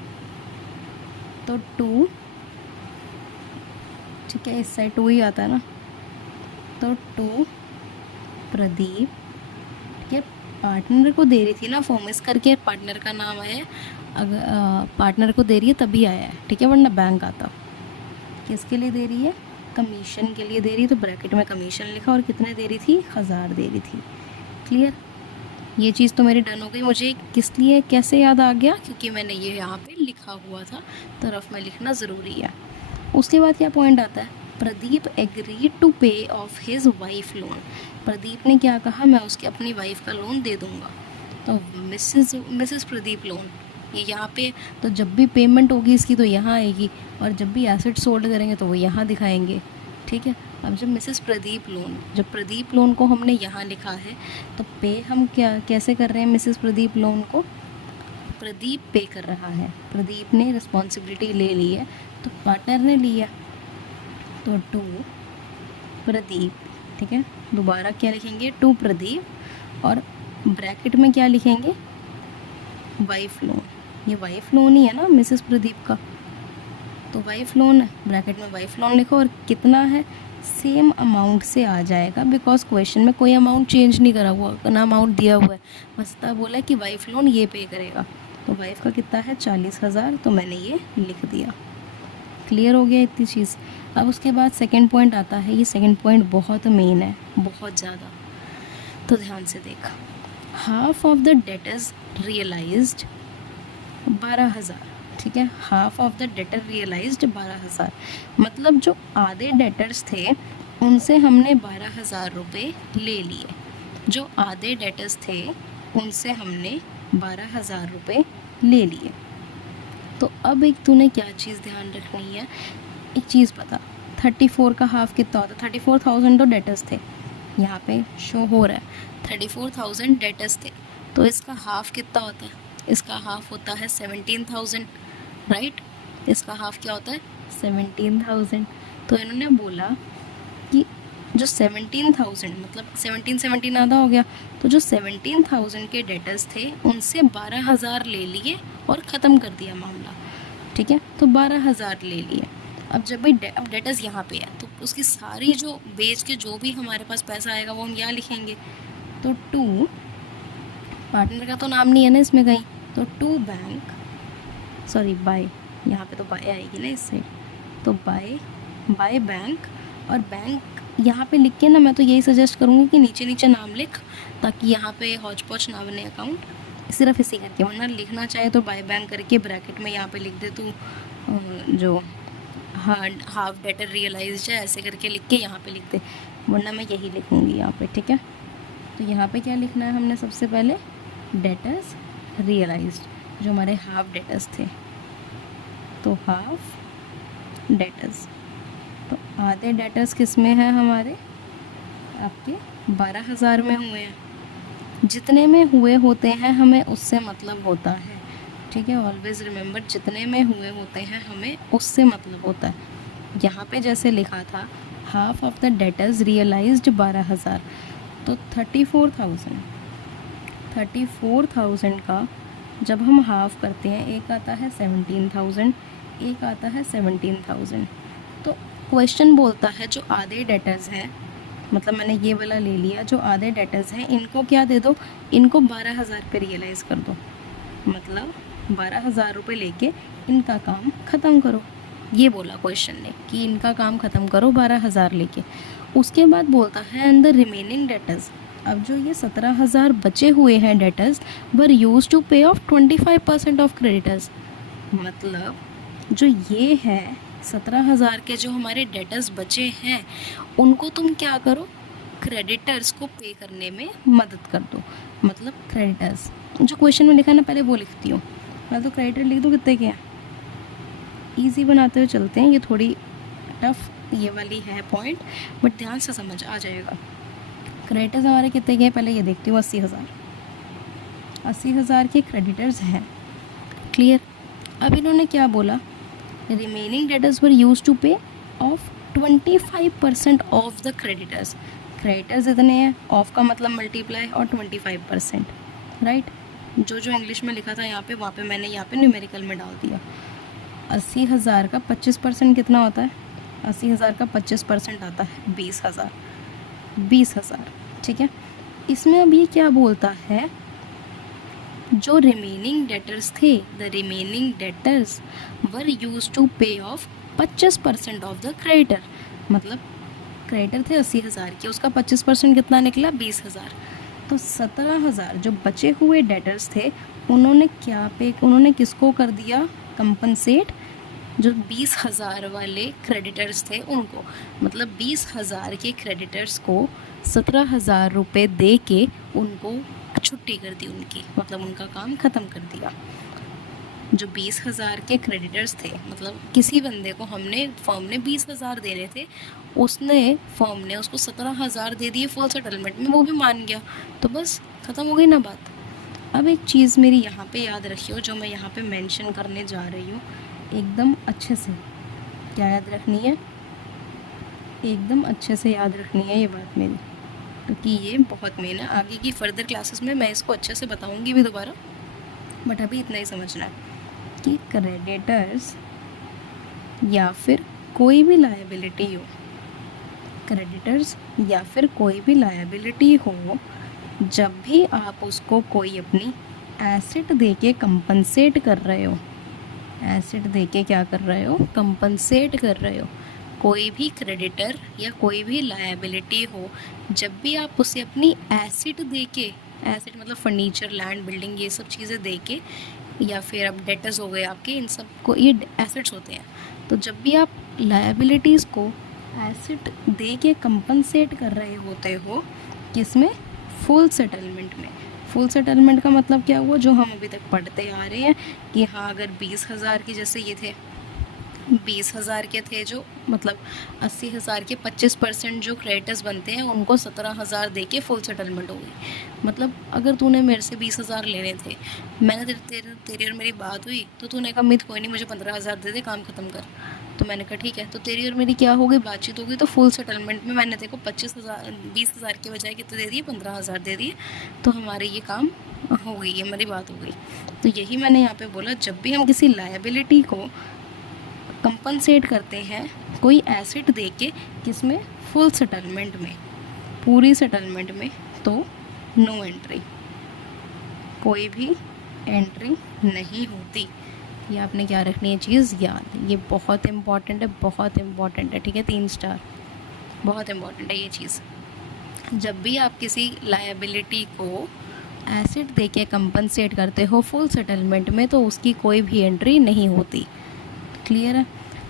तो 2, ठीक है, इस साइड 2 ही आता है ना, तो 2 प्रदीप, ठीक है, पार्टनर को दे रही थी ना फॉर्म, इस करके पार्टनर का नाम है, अगर पार्टनर को दे रही है तभी आया है, ठीक है, वरना बैंक आता। किसके लिए दे रही है, कमीशन के लिए दे रही है, तो ब्रैकेट में कमीशन लिखा, और कितने दे रही थी, 1000 दे रही थी, क्लियर। ये चीज़ तो मेरी डन हो गई। मुझे किस लिए कैसे याद आ गया, क्योंकि मैंने ये यहाँ पे लिखा हुआ था, तो रफ में लिखना ज़रूरी है। उसके बाद क्या पॉइंट आता है, Pradeep agreed to pay of his wife loan. Pradeep ने क्या कहा, मैं उसके अपनी वाइफ का लोन दे दूँगा। तो मिसेस प्रदीप लोन, ये यहाँ पे, तो जब भी पेमेंट होगी इसकी तो यहाँ आएगी, और जब भी एसेट सोल्ड करेंगे तो वो यहाँ दिखाएंगे, ठीक है। अब जब मिसेस प्रदीप लोन, जब प्रदीप लोन को हमने यहाँ लिखा है, तो पे हम क्या कैसे कर रहे हैं, मिसेस प्रदीप लोन को प्रदीप पे कर रहा है, प्रदीप ने रिस्पॉन्सिबिलिटी ले ली है, तो पार्टनर ने लिया, तो 2 प्रदीप, ठीक है। दोबारा क्या लिखेंगे, 2 प्रदीप, और ब्रैकेट में क्या लिखेंगे, वाइफ लोन। ये वाइफ लोन ही है ना मिसेस प्रदीप का, तो वाइफ लोन है, ब्रैकेट में वाइफ लोन लिखो और कितना है सेम अमाउंट से आ जाएगा, बिकॉज क्वेश्चन में कोई अमाउंट चेंज नहीं करा हुआ, ना अमाउंट दिया हुआ है, बस इतना बोला कि वाइफ लोन ये पे करेगा। तो वाइफ का कितना है 40,000, तो मैंने ये लिख दिया। क्लियर हो गया इतनी चीज़। अब उसके बाद सेकंड पॉइंट आता है, ये सेकंड पॉइंट बहुत मेन है, बहुत ज़्यादा, तो ध्यान से देख। Half of the debtors realized 12,000, ठीक है, half of the debtor realized 12,000, मतलब जो आधे डेटर्स थे उनसे हमने 12,000 रुपये ले लिए। जो आधे डेटर्स थे उनसे हमने 12,000 रुपये ले लिए। तो अब एक तूने क्या चीज़ ध्यान रखनी है, एक चीज़ पता, 34 का हाफ कितना होता है, 34,000 तो डेटर्स थे, यहाँ पे शो हो रहा है 34,000 डेटर्स थे, तो इसका हाफ कितना होता है, इसका हाफ होता है 17,000, राइट, इसका हाफ क्या होता है 17,000। तो इन्होंने बोला कि जो 17,000 मतलब 17 आधा हो गया, तो जो 17,000 के डेटर्स थे उनसे 12,000 ले लिए और ख़त्म कर दिया मामला, ठीक है, तो 12,000 ले लिए। अब जब भी अब डेटर्स यहाँ पे है तो उसकी सारी जो बेच के जो भी हमारे पास पैसा आएगा वो हम यहाँ लिखेंगे। तो टू, पार्टनर का तो नाम नहीं है ना इसमें कहीं, तो टू बैंक, सॉरी बाय, यहाँ पे तो बाय आएगी ना इस साइड, तो बाय बैंक, और बैंक यहाँ पे लिख के ना मैं तो यही सजेस्ट करूँगी कि नीचे नीचे नाम लिख, ताकि यहाँ पे हौच पौच ना बने अकाउंट, सिर्फ इसी करके, वरना लिखना चाहे तो बाय बैंक करके ब्रैकेट में यहाँ पे लिख दे तू जो हाफ डेटर रियलाइज है ऐसे करके लिख के यहाँ पे लिख दे, वरना मैं यही लिखूँगी यहाँ पे, ठीक है। तो यहाँ पे क्या लिखना है हमने, सबसे पहले डेटर्स रियलाइज्ड, जो हमारे हाफ डेटर्स थे, तो हाफ डेटर्स, तो आधे डेटर्स किस में है हमारे, आपके 12,000 में हुए हैं। जितने में हुए होते हैं हमें उससे मतलब होता है, ठीक है, ऑलवेज रिमेंबर, जितने में हुए होते हैं हमें उससे मतलब होता है। यहाँ पे जैसे लिखा था half of the debtors realized 12,000, तो 34,000 का जब हम हाफ करते हैं, एक आता है 17,000, एक आता है 17,000, तो क्वेश्चन बोलता है जो आधे डेटर्स हैं, मतलब मैंने ये वाला ले लिया, जो आधे डेटर्स हैं इनको क्या दे दो, इनको 12,000 पे रियलाइज़ कर दो, मतलब 12,000 रुपये लेके इनका काम ख़त्म करो, ये बोला क्वेश्चन ने कि इनका काम ख़त्म करो 12,000 लेके। उसके बाद बोलता है एंड द रिमेनिंग डेटर्स, अब जो ये 17,000 बचे हुए हैं debtors were use to pay off 25% of creditors, मतलब जो ये है 17,000 के जो हमारे डेटर्स बचे हैं उनको तुम क्या करो, क्रेडिटर्स को पे करने में मदद कर दो, मतलब क्रेडिटर्स जो क्वेश्चन में लिखा है ना, पहले वो लिखती हूँ, पहले तो क्रेडिटर लिख दो कितने के हैं, ईजी बनाते हुए चलते हैं, ये थोड़ी टफ ये वाली है पॉइंट, बट ध्यान से समझ आ जाएगा। क्रेडिटर्स हमारे कितने के हैं, पहले ये देखती हूँ, 80,000 के क्रेडिटर्स हैं, क्लियर। अब इन्होंने क्या बोला, remaining debtors were use to pay off 25% of the creditors, creditors इतने हैं, ऑफ का मतलब मल्टीप्लाई और 25%, राइट, जो इंग्लिश में लिखा था यहाँ पे वहाँ पे मैंने यहाँ पे न्यूमेरिकल में डाल दिया। 80,000 का 25% कितना होता है, 80,000 का 25% आता है 20,000, ठीक है। इसमें अब ये क्या बोलता है, जो रिमेनिंग डेटर्स थे, the remaining debtors were use to pay off 25% of the creditor, मतलब क्रेडिटर थे 80,000 के, उसका 25% कितना निकला 20,000, तो 17,000 जो बचे हुए डेटर्स थे उन्होंने क्या पे, उन्होंने किसको कर दिया कंपनसेट, जो 20,000 वाले क्रेडिटर्स थे उनको, मतलब 20,000 के क्रेडिटर्स को 17,000 रुपये दे के उनको छुट्टी कर दी उनकी, मतलब उनका काम ख़त्म कर दिया। जो 20,000 के क्रेडिटर्स थे, मतलब किसी बंदे को हमने फर्म ने 20,000 देने थे, उसने फर्म ने उसको 17,000 दे दिए फुल सेटलमेंट में, वो भी मान गया, तो बस ख़त्म हो गई ना बात। अब एक चीज़ मेरी यहाँ पे याद रखियो, जो मैं यहाँ पे मेंशन करने जा रही हूँ, एकदम अच्छे से क्या याद रखनी है, एकदम अच्छे से याद रखनी है ये बात मेरी, क्योंकि ये बहुत मेन है। आगे की फर्दर क्लासेस में मैं इसको अच्छे से बताऊंगी भी दोबारा, बट अभी इतना ही समझना है कि क्रेडिटर्स या फिर कोई भी लायबिलिटी हो, क्रेडिटर्स या फिर कोई भी लायबिलिटी हो, जब भी आप उसको कोई अपनी एसेट दे के कंपनसेट कर रहे हो, एसेट दे के क्या कर रहे हो, कंपनसेट कर रहे हो, कोई भी क्रेडिटर या कोई भी लायबिलिटी हो, जब भी आप उसे अपनी एसेट दे के, एसेट मतलब फर्नीचर, लैंड, बिल्डिंग, ये सब चीज़ें दे के, या फिर अब डेटर्स हो गए आपके, इन सब को ये एसेट्स होते हैं। तो जब भी आप लायबिलिटीज़ को एसेट दे के कंपनसेट कर रहे होते हो, किसमें, फुल सेटलमेंट में। फुल सेटलमेंट का मतलब क्या हुआ, जो हम अभी तक पढ़ते आ रहे हैं कि हाँ अगर 20,000 की, जैसे ये थे 20,000 के थे, जो मतलब 80,000 के 25% जो क्रेडिटर्स बनते हैं उनको 17,000 दे के फुल सेटलमेंट हो गई। मतलब अगर तूने मेरे से 20,000 लेने थे, मैंने तेरी और मेरी बात हुई, तो तूने कहा मित कोई नहीं मुझे 15,000 दे दे, काम ख़त्म कर। तो मैंने कहा ठीक है, तो तेरी और मेरी क्या हो गई, बातचीत हो गई। तो फुल सेटलमेंट में मैंने तेरे को 20,000 के बजाय कितने दे दिए, 15,000 दे दिए। तो हमारे ये काम हो गई, हमारी बात हो गई। तो यही मैंने यहाँ पे बोला, जब भी हम किसी लायबिलिटी को कंपनसेट करते हैं कोई एसेट दे के, किसमें, फुल सेटलमेंट में, पूरी सेटलमेंट में, तो नो एंट्री, कोई भी एंट्री नहीं होती। ये आपने क्या रखनी है चीज़ याद, ये बहुत इम्पॉर्टेंट है, बहुत इम्पॉर्टेंट है, ठीक है, 3 स्टार, बहुत इम्पॉर्टेंट है ये चीज़। जब भी आप किसी लायबिलिटी को एसेट दे के कंपनसेट करते हो फुल सेटलमेंट में, तो उसकी कोई भी एंट्री नहीं होती। क्लियर है।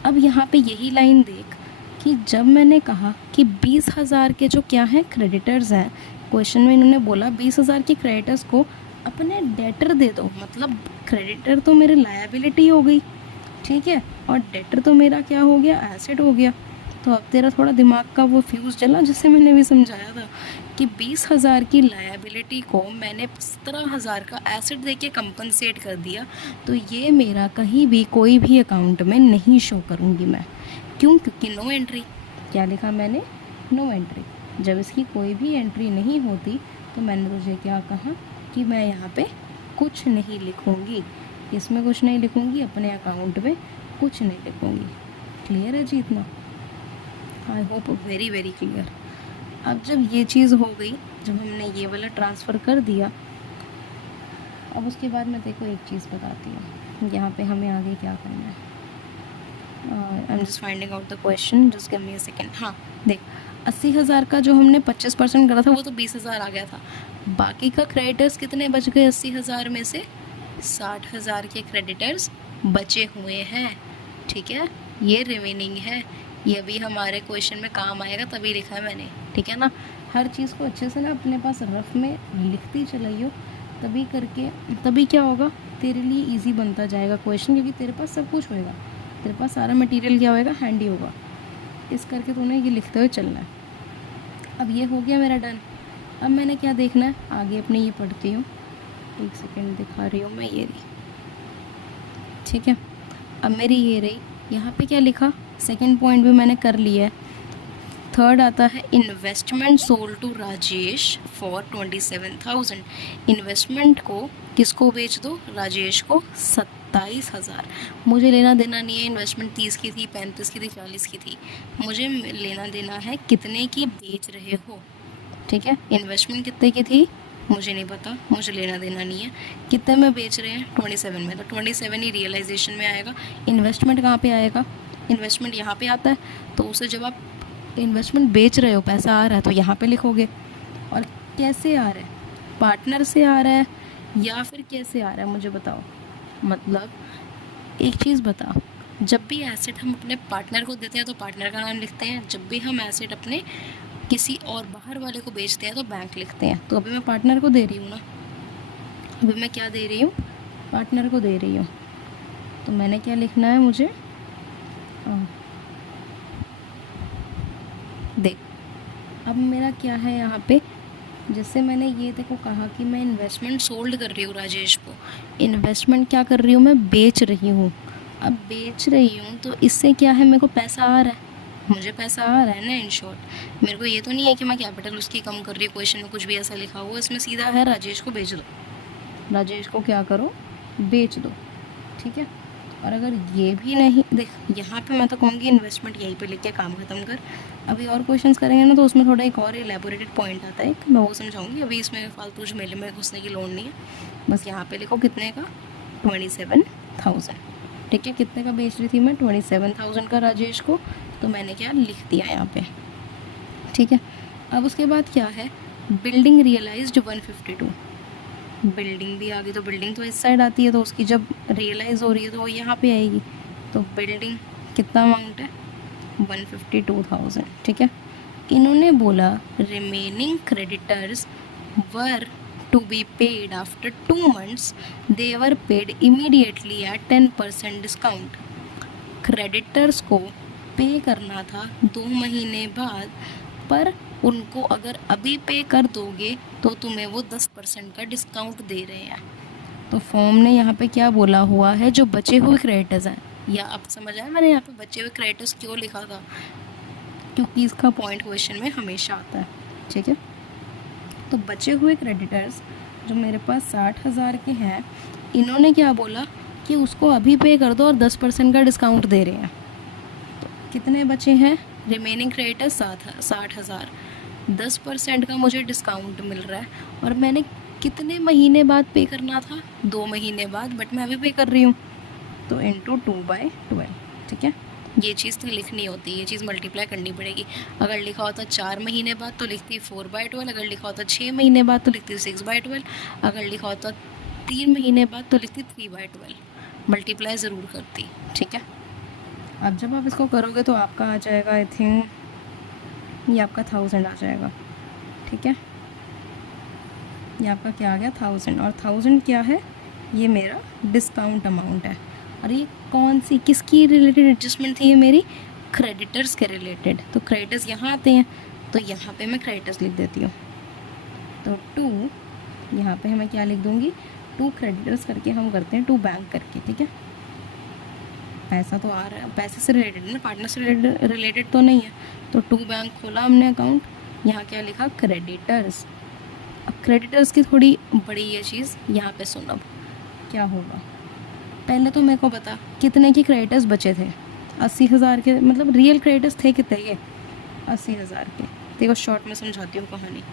अब यहाँ पे यही लाइन देख कि जब मैंने कहा कि 20,000 के जो क्या हैं, क्रेडिटर्स हैं, क्वेश्चन में इन्होंने बोला 20,000 के क्रेडिटर्स को अपने डेटर दे दो, मतलब क्रेडिटर तो मेरे लायबिलिटी हो गई, ठीक है, और डेटर तो मेरा क्या हो गया, एसेट हो गया। तो अब तेरा थोड़ा दिमाग का वो फ्यूज़ जला, जिससे मैंने भी समझाया था कि 20,000 की लायबिलिटी को मैंने 17,000 का एसेट देके कंपनसेट कर दिया, तो ये मेरा कहीं भी कोई भी अकाउंट में नहीं शो करूँगी मैं। क्यों, क्योंकि नो एंट्री। क्या लिखा मैंने, नो एंट्री। जब इसकी कोई भी एंट्री नहीं होती, तो मैंने तुझे क्या कहा कि मैं यहाँ पे कुछ नहीं लिखूँगी, इसमें कुछ नहीं लिखूँगी, अपने अकाउंट में कुछ नहीं लिखूँगी। क्लियर है जी इतना, I hope very very clear. अब जब ये चीज़ हो गई, जब हमने ये वाला ट्रांसफ़र कर दिया, अब उसके बाद मैं देखो एक चीज़ बताती हूँ, यहाँ पे हमें आगे क्या करना है। आई am just finding out the question, just give me a second. हाँ देख, 80,000 का जो हमने 25% करा था वो तो 20,000 आ गया था, बाकी का क्रेडिटर्स कितने बच गए, 80,000 में से 60,000 के क्रेडिटर्स बचे हुए हैं, ठीक है, ये रिमेनिंग है। ये भी हमारे क्वेश्चन में काम आएगा, तभी लिखा है मैंने, ठीक है ना। हर चीज़ को अच्छे से ना अपने पास रफ में लिखती चलाइयो, तभी करके, तभी क्या होगा, तेरे लिए इजी बनता जाएगा क्वेश्चन, क्योंकि तेरे पास सब कुछ होएगा, तेरे पास सारा मटेरियल क्या होएगा, हैंडी होगा। इस करके तूने ये लिखते हुए चलना है। अब ये हो गया मेरा डन। अब मैंने क्या देखना है, आगे अपने ये पढ़ती हूँ, एक सेकेंड दिखा रही हूँ मैं, ये रही, ठीक है। अब मेरी ये रही, यहाँ पे क्या लिखा, सेकंड पॉइंट भी मैंने कर लिया है। थर्ड आता है investment sold to Rajesh for 27,000। Investment को किसको बेच दो, राजेश को 27,000। मुझे लेना देना नहीं है, इन्वेस्टमेंट 30 की थी, 35 की थी, 40 की थी, मुझे लेना देना है कितने की बेच रहे हो, ठीक है। इन्वेस्टमेंट कितने की थी मुझे नहीं पता, मुझे लेना देना नहीं है, कितने में बेच रहे हैं, 27 में, तो 27 ही रियलाइजेशन में आएगा। इन्वेस्टमेंट कहाँ पे आएगा, इन्वेस्टमेंट यहाँ पे आता है, तो उसे जब आप इन्वेस्टमेंट बेच रहे हो, पैसा आ रहा है, तो यहाँ पे लिखोगे। और कैसे आ रहा है, पार्टनर से आ रहा है या फिर कैसे आ रहा है, मुझे बताओ। मतलब एक चीज़ बता, जब भी एसेट हम अपने पार्टनर को देते हैं तो पार्टनर का नाम लिखते हैं, जब भी हम एसेट अपने किसी और बाहर वाले को बेचते हैं तो बैंक लिखते हैं। तो अभी मैं पार्टनर को दे रही हूँ ना, अभी मैं क्या दे रही हूँ, पार्टनर को दे रही हूँ, तो मैंने क्या लिखना है, मुझे देख, अब मेरा क्या है यहाँ पे, जैसे मैंने ये देखो कहा कि मैं इन्वेस्टमेंट सोल्ड कर रही हूँ राजेश को, इन्वेस्टमेंट क्या कर रही हूँ, मैं बेच रही हूँ। अब बेच रही हूँ तो इससे क्या है, मेरे को पैसा आ रहा है, मुझे पैसा आ रहा है ना, इन शॉर्ट। मेरे को ये तो नहीं है कि मैं कैपिटल उसकी कम कर रही हूँ, क्वेश्चन में कुछ भी ऐसा लिखा हुआ, इसमें सीधा है राजेश को बेच दो, राजेश को क्या करो, बेच दो, ठीक है। और अगर ये भी नहीं, देख यहाँ पे मैं तो कहूँगी इन्वेस्टमेंट यहीं पे लेके काम ख़त्म कर। अभी और क्वेश्चंस करेंगे ना तो उसमें थोड़ा एक और एलेबोरेटेड पॉइंट आता है, मैं वो समझाऊंगी। अभी इसमें फालतू झमेले में घुसने की लोड़ नहीं है। बस यहाँ पे लिखो कितने का, 27,000। ठीक है, कितने का बेच रही थी मैं, 27,000 का राजेश को, तो मैंने क्या लिख दिया यहाँ पे। ठीक है, अब उसके बाद क्या है, बिल्डिंग रियलाइज्ड 152। बिल्डिंग भी आ गई, तो बिल्डिंग तो इस साइड आती है, तो उसकी जब रियलाइज़ हो रही है तो वो यहाँ पे आएगी। तो बिल्डिंग कितना अमाउंट है, 152,000। ठीक है, इन्होंने बोला remaining creditors were to be paid after 2 months, they were paid immediately at 10% discount. Creditors को पे करना था 2 महीने बाद, पर उनको अगर अभी पे कर दोगे तो तुम्हें वो 10% का डिस्काउंट दे रहे हैं। तो फॉर्म ने यहाँ पे क्या बोला हुआ है, जो बचे हुए क्रेडिटर्स हैं, या आप समझ आए मैंने यहाँ पे बचे हुए क्रेडिटर्स क्यों लिखा था, क्योंकि इसका पॉइंट क्वेश्चन में हमेशा आता है। ठीक है, तो बचे हुए क्रेडिटर्स जो मेरे पास 60,000 के हैं, इन्होंने क्या बोला कि उसको अभी पे कर दो और 10% का डिस्काउंट दे रहे हैं। तो कितने बचे हैं, रिमेनिंग क्रेडिटर्स 60,000, 10% का मुझे डिस्काउंट मिल रहा है, और मैंने कितने महीने बाद पे करना था, 2 महीने बाद, बट मैं अभी पे कर रही हूँ, तो इंटू 2/12। ठीक है, ये चीज़ तो लिखनी होती है, ये चीज़ मल्टीप्लाई करनी पड़ेगी। अगर लिखा होता 4 महीने बाद तो लिखती 4/12, अगर लिखा होता 6 महीने बाद तो लिखती 6/12, अगर लिखा होता 3 महीने बाद तो लिखती 3/12। मल्टीप्लाई ज़रूर करती। ठीक है, अब जब आप इसको करोगे तो आपका आ जाएगा, आई थिंक ये आपका 1000 आ जाएगा। ठीक है, ये आपका क्या आ गया, 1000, और 1000 क्या है, ये मेरा डिस्काउंट अमाउंट है। और ये कौन सी, किसकी रिलेटेड एडजस्टमेंट थी, ये मेरी क्रेडिटर्स के रिलेटेड। तो क्रेडिटर्स यहाँ आते हैं, तो यहाँ पे मैं क्रेडिटर्स लिख देती हूँ। तो 2 यहाँ पे मैं क्या लिख दूँगी, 2 क्रेडिटर्स करके हम करते हैं 2 बैंक करके। ठीक है, पैसा तो आ रहा है, पैसे से रिलेटेड ना, पार्टनर से रिलेटेड तो नहीं है। तो 2 बैंक खोला हमने अकाउंट, यहाँ क्या लिखा, क्रेडिटर्स। अब क्रेडिटर्स की थोड़ी बड़ी ये चीज़, यहाँ पे सुनो क्या होगा। पहले तो मेरे को बता कितने की क्रेडिटर्स बचे थे, 80,000 के, मतलब रियल क्रेडिटर्स थे कितने के, 80,000 के। देखो शॉर्ट में समझाती हूँ कहानी।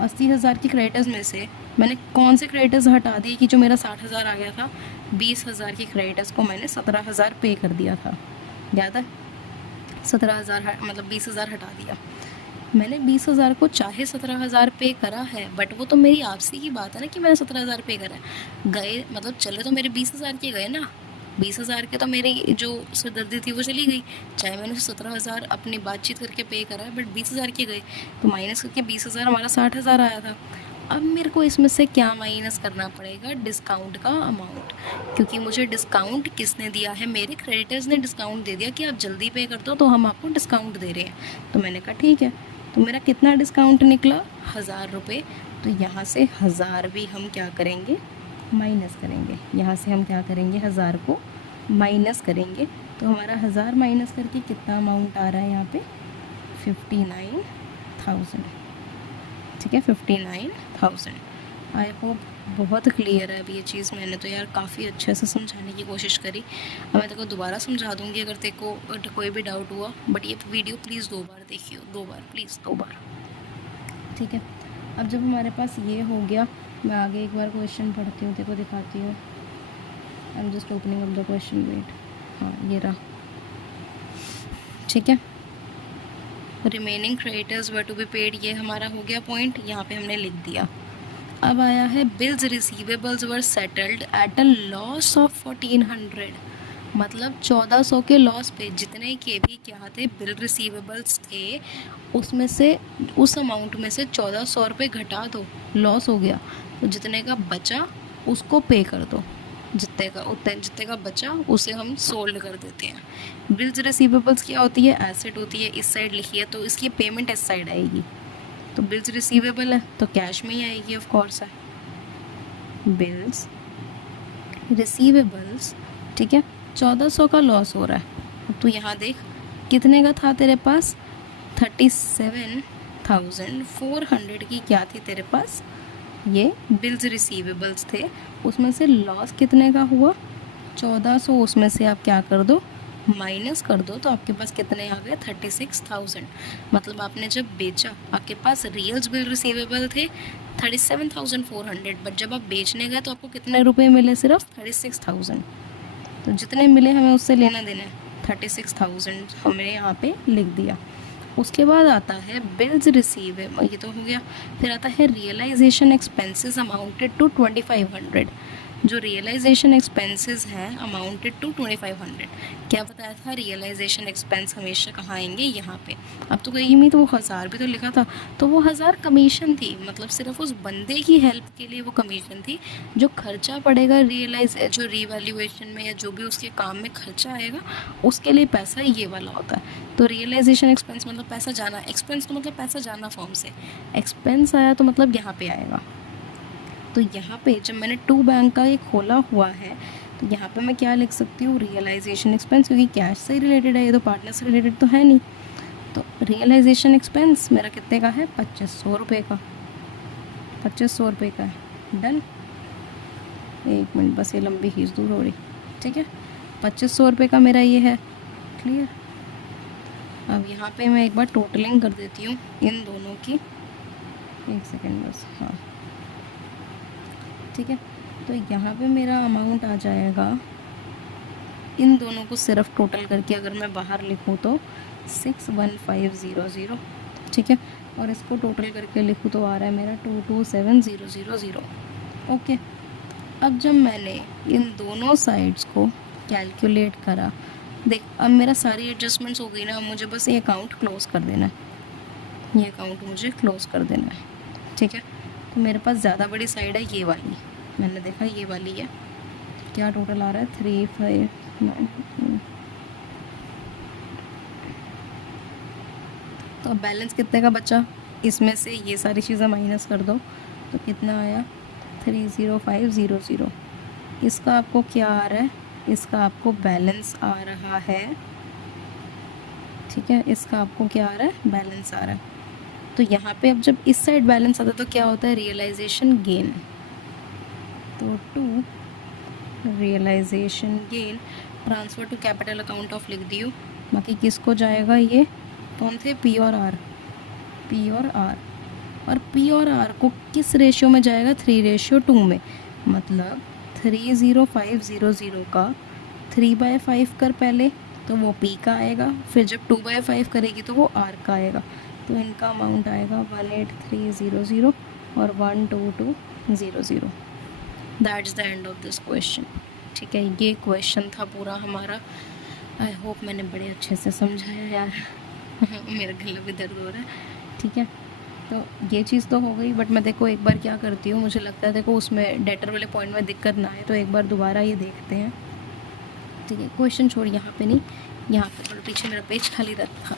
80,000 की क्रेडिटर्स में से मैंने कौन से क्रेडिटर्स हटा दिए कि जो मेरा 60,000 आ गया था, 20,000 की क्रेडिटर्स को मैंने 17,000 पे कर दिया था, याद है, 17,000 मतलब 20,000 हटा दिया मैंने। 20,000 को चाहे 17,000 पे करा है, बट वो तो मेरी आपसी की बात है ना कि मैंने 17,000 पे करा है। गए मतलब चले तो मेरे 20,000 के गए ना, 20,000 के तो मेरी जो सिरदर्दी थी वो चली गई। चाहे मैंने 17,000 अपनी बातचीत करके पे करा है, बट 20,000 के गए, तो माइनस करके 20,000 हमारा 60,000 आया था। अब मेरे को इसमें से क्या माइनस करना पड़ेगा, डिस्काउंट का अमाउंट, क्योंकि मुझे डिस्काउंट किसने दिया है, मेरे क्रेडिटर्स ने डिस्काउंट दे दिया कि आप जल्दी पे कर दो तो हम आपको डिस्काउंट दे रहे हैं। तो मैंने कहा ठीक है, तो मेरा कितना डिस्काउंट निकला, 1,000 रुपये। तो यहाँ से 1,000 भी हम क्या करेंगे, माइनस करेंगे। यहाँ से हम क्या करेंगे, 1,000 को माइनस करेंगे। तो हमारा 1,000 माइनस करके कितना अमाउंट आ रहा है यहाँ पे, 59,000। ठीक है, 59,000। आई होप बहुत क्लियर है अब ये चीज़। मैंने तो यार काफ़ी अच्छे से समझाने की कोशिश करी। अब मैं तेरे को दोबारा समझा दूँगी अगर तेरे को कोई भी डाउट हुआ, बट ये वीडियो प्लीज़ 2 बार देखियो, 2 बार प्लीज़, 2 बार। ठीक है, अब जब हमारे पास ये हो गया, मैं आगे एक बार क्वेश्चन पढ़ती हूँ, तेरे को दिखाती हूँ। I am just opening up the question, wait. हाँ, ये रहा। ठीक है, remaining creditors were to be paid, ये हमारा हो गया पॉइंट, यहाँ पे हमने लिख दिया। अब आया है bills receivables were settled at a loss of 1,400, मतलब 1,400 के लॉस पे। जितने के भी क्या थे बिल रिसीवेबल्स थे, उसमें से, उस अमाउंट में से 1,400 रुपये घटा दो, लॉस हो गया, तो जितने का बचा उसको पे कर दो। जितने का बचा उसे हम सोल्ड कर देते हैं। बिल्स रिसीवेबल्स क्या होती है, एसेट होती है, इस साइड लिखी है, तो इसकी पेमेंट इस साइड आएगी। तो बिल्स रिसीवेबल है तो कैश में ही आएगी, ऑफ कोर्स है, बिल्स रिसीवेबल्स। ठीक है, 1,400 का लॉस हो रहा है। तो यहाँ देख कितने का था तेरे पास, 37,400 की क्या थी तेरे पास, ये बिल्स रिसीवेबल्स थे। उसमें से लॉस कितने का हुआ, 1400 उसमें से आप क्या कर दो, माइनस कर दो, तो आपके पास कितने आ गए, 36,000। मतलब आपने जब बेचा आपके पास रियल्स बिल रिसीवेबल थे 37,400, बट जब आप बेचने गए तो आपको कितने रुपए मिले, सिर्फ 36,000। तो जितने मिले हमें उससे लेना देना है, 36,000 हमने यहाँ पे लिख दिया। उसके बाद आता है बिल्स रिसीवेबल, ये तो हो गया। फिर आता है रियलाइजेशन एक्सपेंसेस अमाउंटेड टू 2500। जो रियलाइजेशन एक्सपेंसेस हैं अमाउंटेड टू 2500। क्या बताया था, रियलाइजेशन एक्सपेंस हमेशा कहाँ आएंगे, यहाँ पे। अब तो कहीं में तो वो 1000 भी तो लिखा था, तो वो 1000 कमीशन थी, मतलब सिर्फ उस बंदे की हेल्प के लिए वो कमीशन थी। जो खर्चा पड़ेगा जो रिवैल्यूएशन में या जो भी उसके काम में खर्चा आएगा उसके लिए पैसा ये वाला होता है। तो रियलाइजेशन एक्सपेंस मतलब पैसा जाना, एक्सपेंस तो मतलब पैसा जाना फॉर्म से, एक्सपेंस आया तो मतलब यहाँ पे आएगा। तो यहाँ पे जब मैंने टू बैंक का ये खोला हुआ है तो यहाँ पे मैं क्या लिख सकती हूँ, रियलाइजेशन एक्सपेंस, क्योंकि कैश से रिलेटेड है, ये तो पार्टनर से रिलेटेड तो है नहीं। तो रियलाइजेशन एक्सपेंस मेरा कितने का है, 2500 रुपये का, 2500 रुपये का है। डन। एक मिनट बस, ये लंबी खींच दूर हो रही, ठीक है। 2500 रुपये का मेरा ये है, क्लियर। अब यहाँ पे मैं एक बार टोटलिंग कर देती हूँ इन दोनों की, एक सेकेंड बस, हाँ ठीक है। तो यहाँ पे मेरा अमाउंट आ जाएगा, इन दोनों को सिर्फ टोटल करके अगर मैं बाहर लिखूँ तो 61500, ठीक है। और इसको टोटल करके लिखूँ तो आ रहा है मेरा 227000। ओके। अब जब मैंने इन दोनों साइड्स को कैलकुलेट करा, देख अब मेरा सारी एडजस्टमेंट्स हो गई ना, अब मुझे बस ये अकाउंट क्लोज़ कर देना है, ये अकाउंट मुझे क्लोज़ कर देना है, ठीक है। तो मेरे पास ज़्यादा बड़ी साइड है ये वाली, मैंने देखा ये वाली है। क्या टोटल आ रहा है, 359। तो अब बैलेंस कितने का बचा, इसमें से ये सारी चीज़ें माइनस कर दो तो कितना आया, 30500। इसका आपको क्या आ रहा है, इसका आपको बैलेंस आ रहा है, ठीक है। इसका आपको क्या आ रहा है, बैलेंस आ रहा है। तो यहाँ पे अब जब इस साइड बैलेंस आता है तो क्या होता है, रियलाइजेशन गेन। तो to realization gain transfer to capital account of लिख दियो। बाकी किसको जाएगा, ये कौन थे, पी और आर, पी और आर। और पी और आर को किस रेशियो में जाएगा, 3:2 में। मतलब 30500 का 3/5 कर पहले तो वो पी का आएगा, फिर जब 2/5 करेगी तो वो आर का आएगा। तो इनका अमाउंट आएगा 18300 और 12200। That's the end of this question, ठीक है। ये क्वेश्चन था पूरा हमारा। आई होप मैंने बड़े अच्छे से समझाया यार मेरा गला भी दर्द हो रहा है, ठीक है। तो ये चीज़ तो हो गई, बट मैं देखो एक बार क्या करती हूँ, मुझे लगता है देखो उसमें डेटर वाले पॉइंट में दिक्कत ना आए, तो एक बार दोबारा ये देखते हैं, ठीक है। क्वेश्चन छोड़, यहाँ पे नहीं, यहाँ पे थोड़ा पीछे मेरा पेज खाली रहता,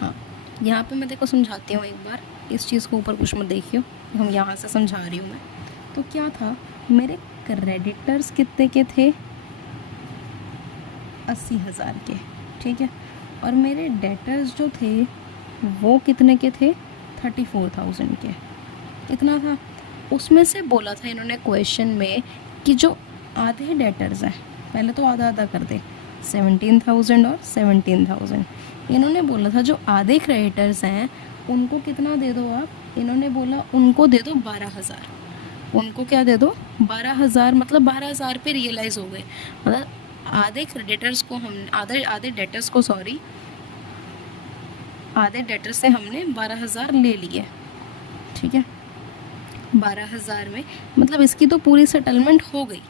हाँ यहाँ पे मैं देखो समझाती हूँ एक बार। इस चीज़ को ऊपर कुछ मत देखियो, हम यहाँ से समझा रही हूँ मैं। तो क्या था, मेरे क्रेडिटर्स कितने के थे, 80,000 के, ठीक है। और मेरे डेटर्स जो थे वो कितने के थे, 34,000 के। कितना था, उसमें से बोला था इन्होंने क्वेश्चन में कि जो आधे डेटर्स हैं, पहले तो आधा आधा कर दे, 17,000 और 17,000। इन्होंने बोला था जो आधे क्रेडिटर्स हैं उनको कितना दे दो आप, इन्होंने बोला उनको दे दो 12,000। उनको क्या दे दो, 12,000, मतलब 12,000 पे रियलाइज़ हो गए। मतलब आधे क्रेडिटर्स को हम आधे डेटर्स को आधे डेटर्स से हमने 12,000 ले लिए, ठीक है। 12,000 में मतलब इसकी तो पूरी सेटलमेंट हो गई,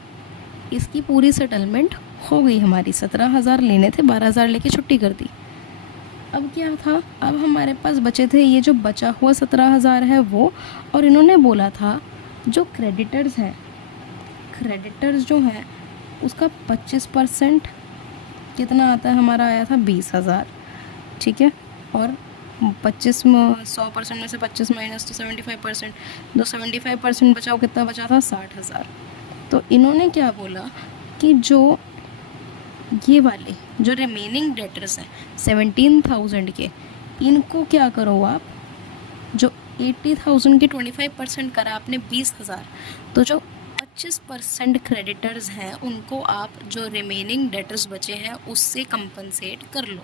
इसकी पूरी सेटलमेंट हो गई हमारी। 17,000 लेने थे, 12,000 लेके छुट्टी कर दी। अब क्या था, अब हमारे पास बचे थे ये जो बचा हुआ 17,000 है वो, और इन्होंने बोला था जो क्रेडिटर्स हैं, क्रेडिटर्स जो हैं उसका 25% कितना आता है, हमारा आया था 20,000, ठीक है। और 100% में से 25 माइनस तो 75%, तो 75% बचा, कितना बचा था, 60,000। तो इन्होंने क्या बोला कि जो ये वाले जो रिमेनिंग डेटर्स हैं 17,000 के, इनको क्या करो आप, जो 80,000 के 25% करा आपने 20,000, तो जो 25% क्रेडिटर्स हैं उनको आप जो रिमेनिंग डेटर्स बचे हैं उससे कंपनसेट कर लो।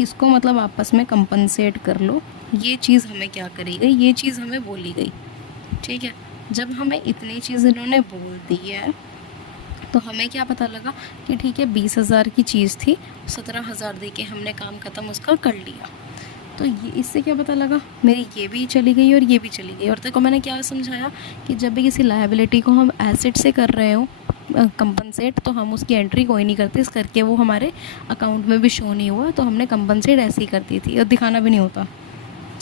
इसको मतलब आपस में कंपनसेट कर लो। ये चीज़ हमें क्या करी गई, ये चीज़ हमें बोली गई, ठीक है। जब हमें इतनी चीज़ इन्होंने बोल दी है तो हमें क्या पता लगा कि ठीक है 20,000 की चीज़ थी, 17,000 दे के हमने काम ख़त्म उसका कर लिया। तो ये इससे क्या पता लगा, मेरी ये भी चली गई और ये भी चली गई। और देखो मैंने क्या समझाया कि जब भी किसी लायबिलिटी को हम एसेट से कर रहे हो कंपनसेट, तो हम उसकी एंट्री कोई नहीं करते, इस करके वो हमारे अकाउंट में भी शो नहीं हुआ, तो हमने कंपनसेट ऐसे ही कर दी थी और दिखाना भी नहीं होता,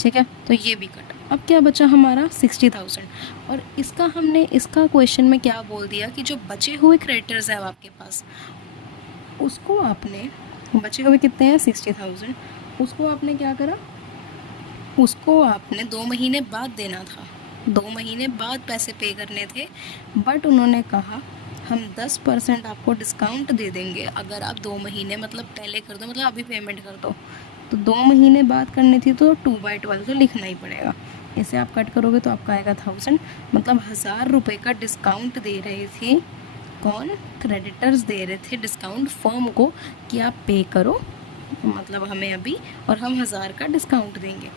ठीक है। तो ये भी कट। अब क्या बचा हमारा 60,000। और इसका क्वेश्चन में क्या बोल दिया कि जो बचे हुए क्रेडिटर्स हैं आपके पास, उसको आपने, बचे हुए कितने हैं 60,000, उसको आपने क्या करा, उसको आपने 2 महीने बाद देना था, 2 महीने बाद पैसे पे करने थे। बट उन्होंने कहा हम 10% आपको डिस्काउंट दे देंगे अगर आप 2 महीने मतलब पहले कर दो, मतलब अभी पेमेंट कर दो। तो 2 महीने बाद करनी थी तो 2/12 तो लिखना ही पड़ेगा। इसे आप कट करोगे तो आपका आएगा 1000, मतलब 1000 रुपये का डिस्काउंट दे रही थी कौन, क्रेडिटर्स दे रहे थे डिस्काउंट फर्म को कि आप पे करो मतलब हमें अभी, और हम 1000 का डिस्काउंट देंगे।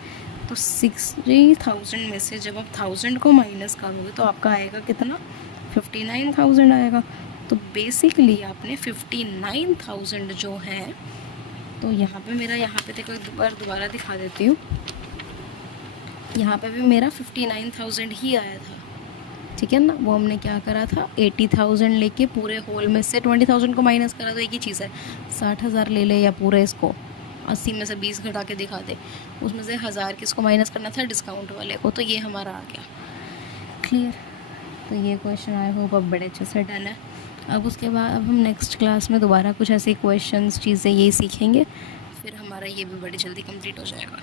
तो 60,000 में से जब आप 1000 को माइनस करोगे तो आपका आएगा कितना, 59,000 आएगा। तो बेसिकली आपने 59,000 जो है, तो यहाँ पे मेरा, यहाँ पे देखो एक बार दोबारा दिखा देती हूँ, यहाँ पे भी मेरा 59,000 ही आया था, ठीक है ना। वो हमने क्या करा था, 80,000 लेके पूरे होल में से 20,000 को माइनस करा, तो एक ही चीज़ है, 60,000 ले ले या पूरे इसको 80 में से 20 घटा के दिखा दे, उसमें से 1000 किसको माइनस करना था, डिस्काउंट वाले को। तो ये हमारा आ गया क्लियर। तो ये क्वेश्चन आई होप अब बड़े अच्छे से डन है। अब उसके बाद अब हम नेक्स्ट क्लास में दोबारा कुछ ऐसे क्वेश्चंस चीज़ें यही सीखेंगे, फिर हमारा ये भी बड़ी जल्दी कंप्लीट हो जाएगा।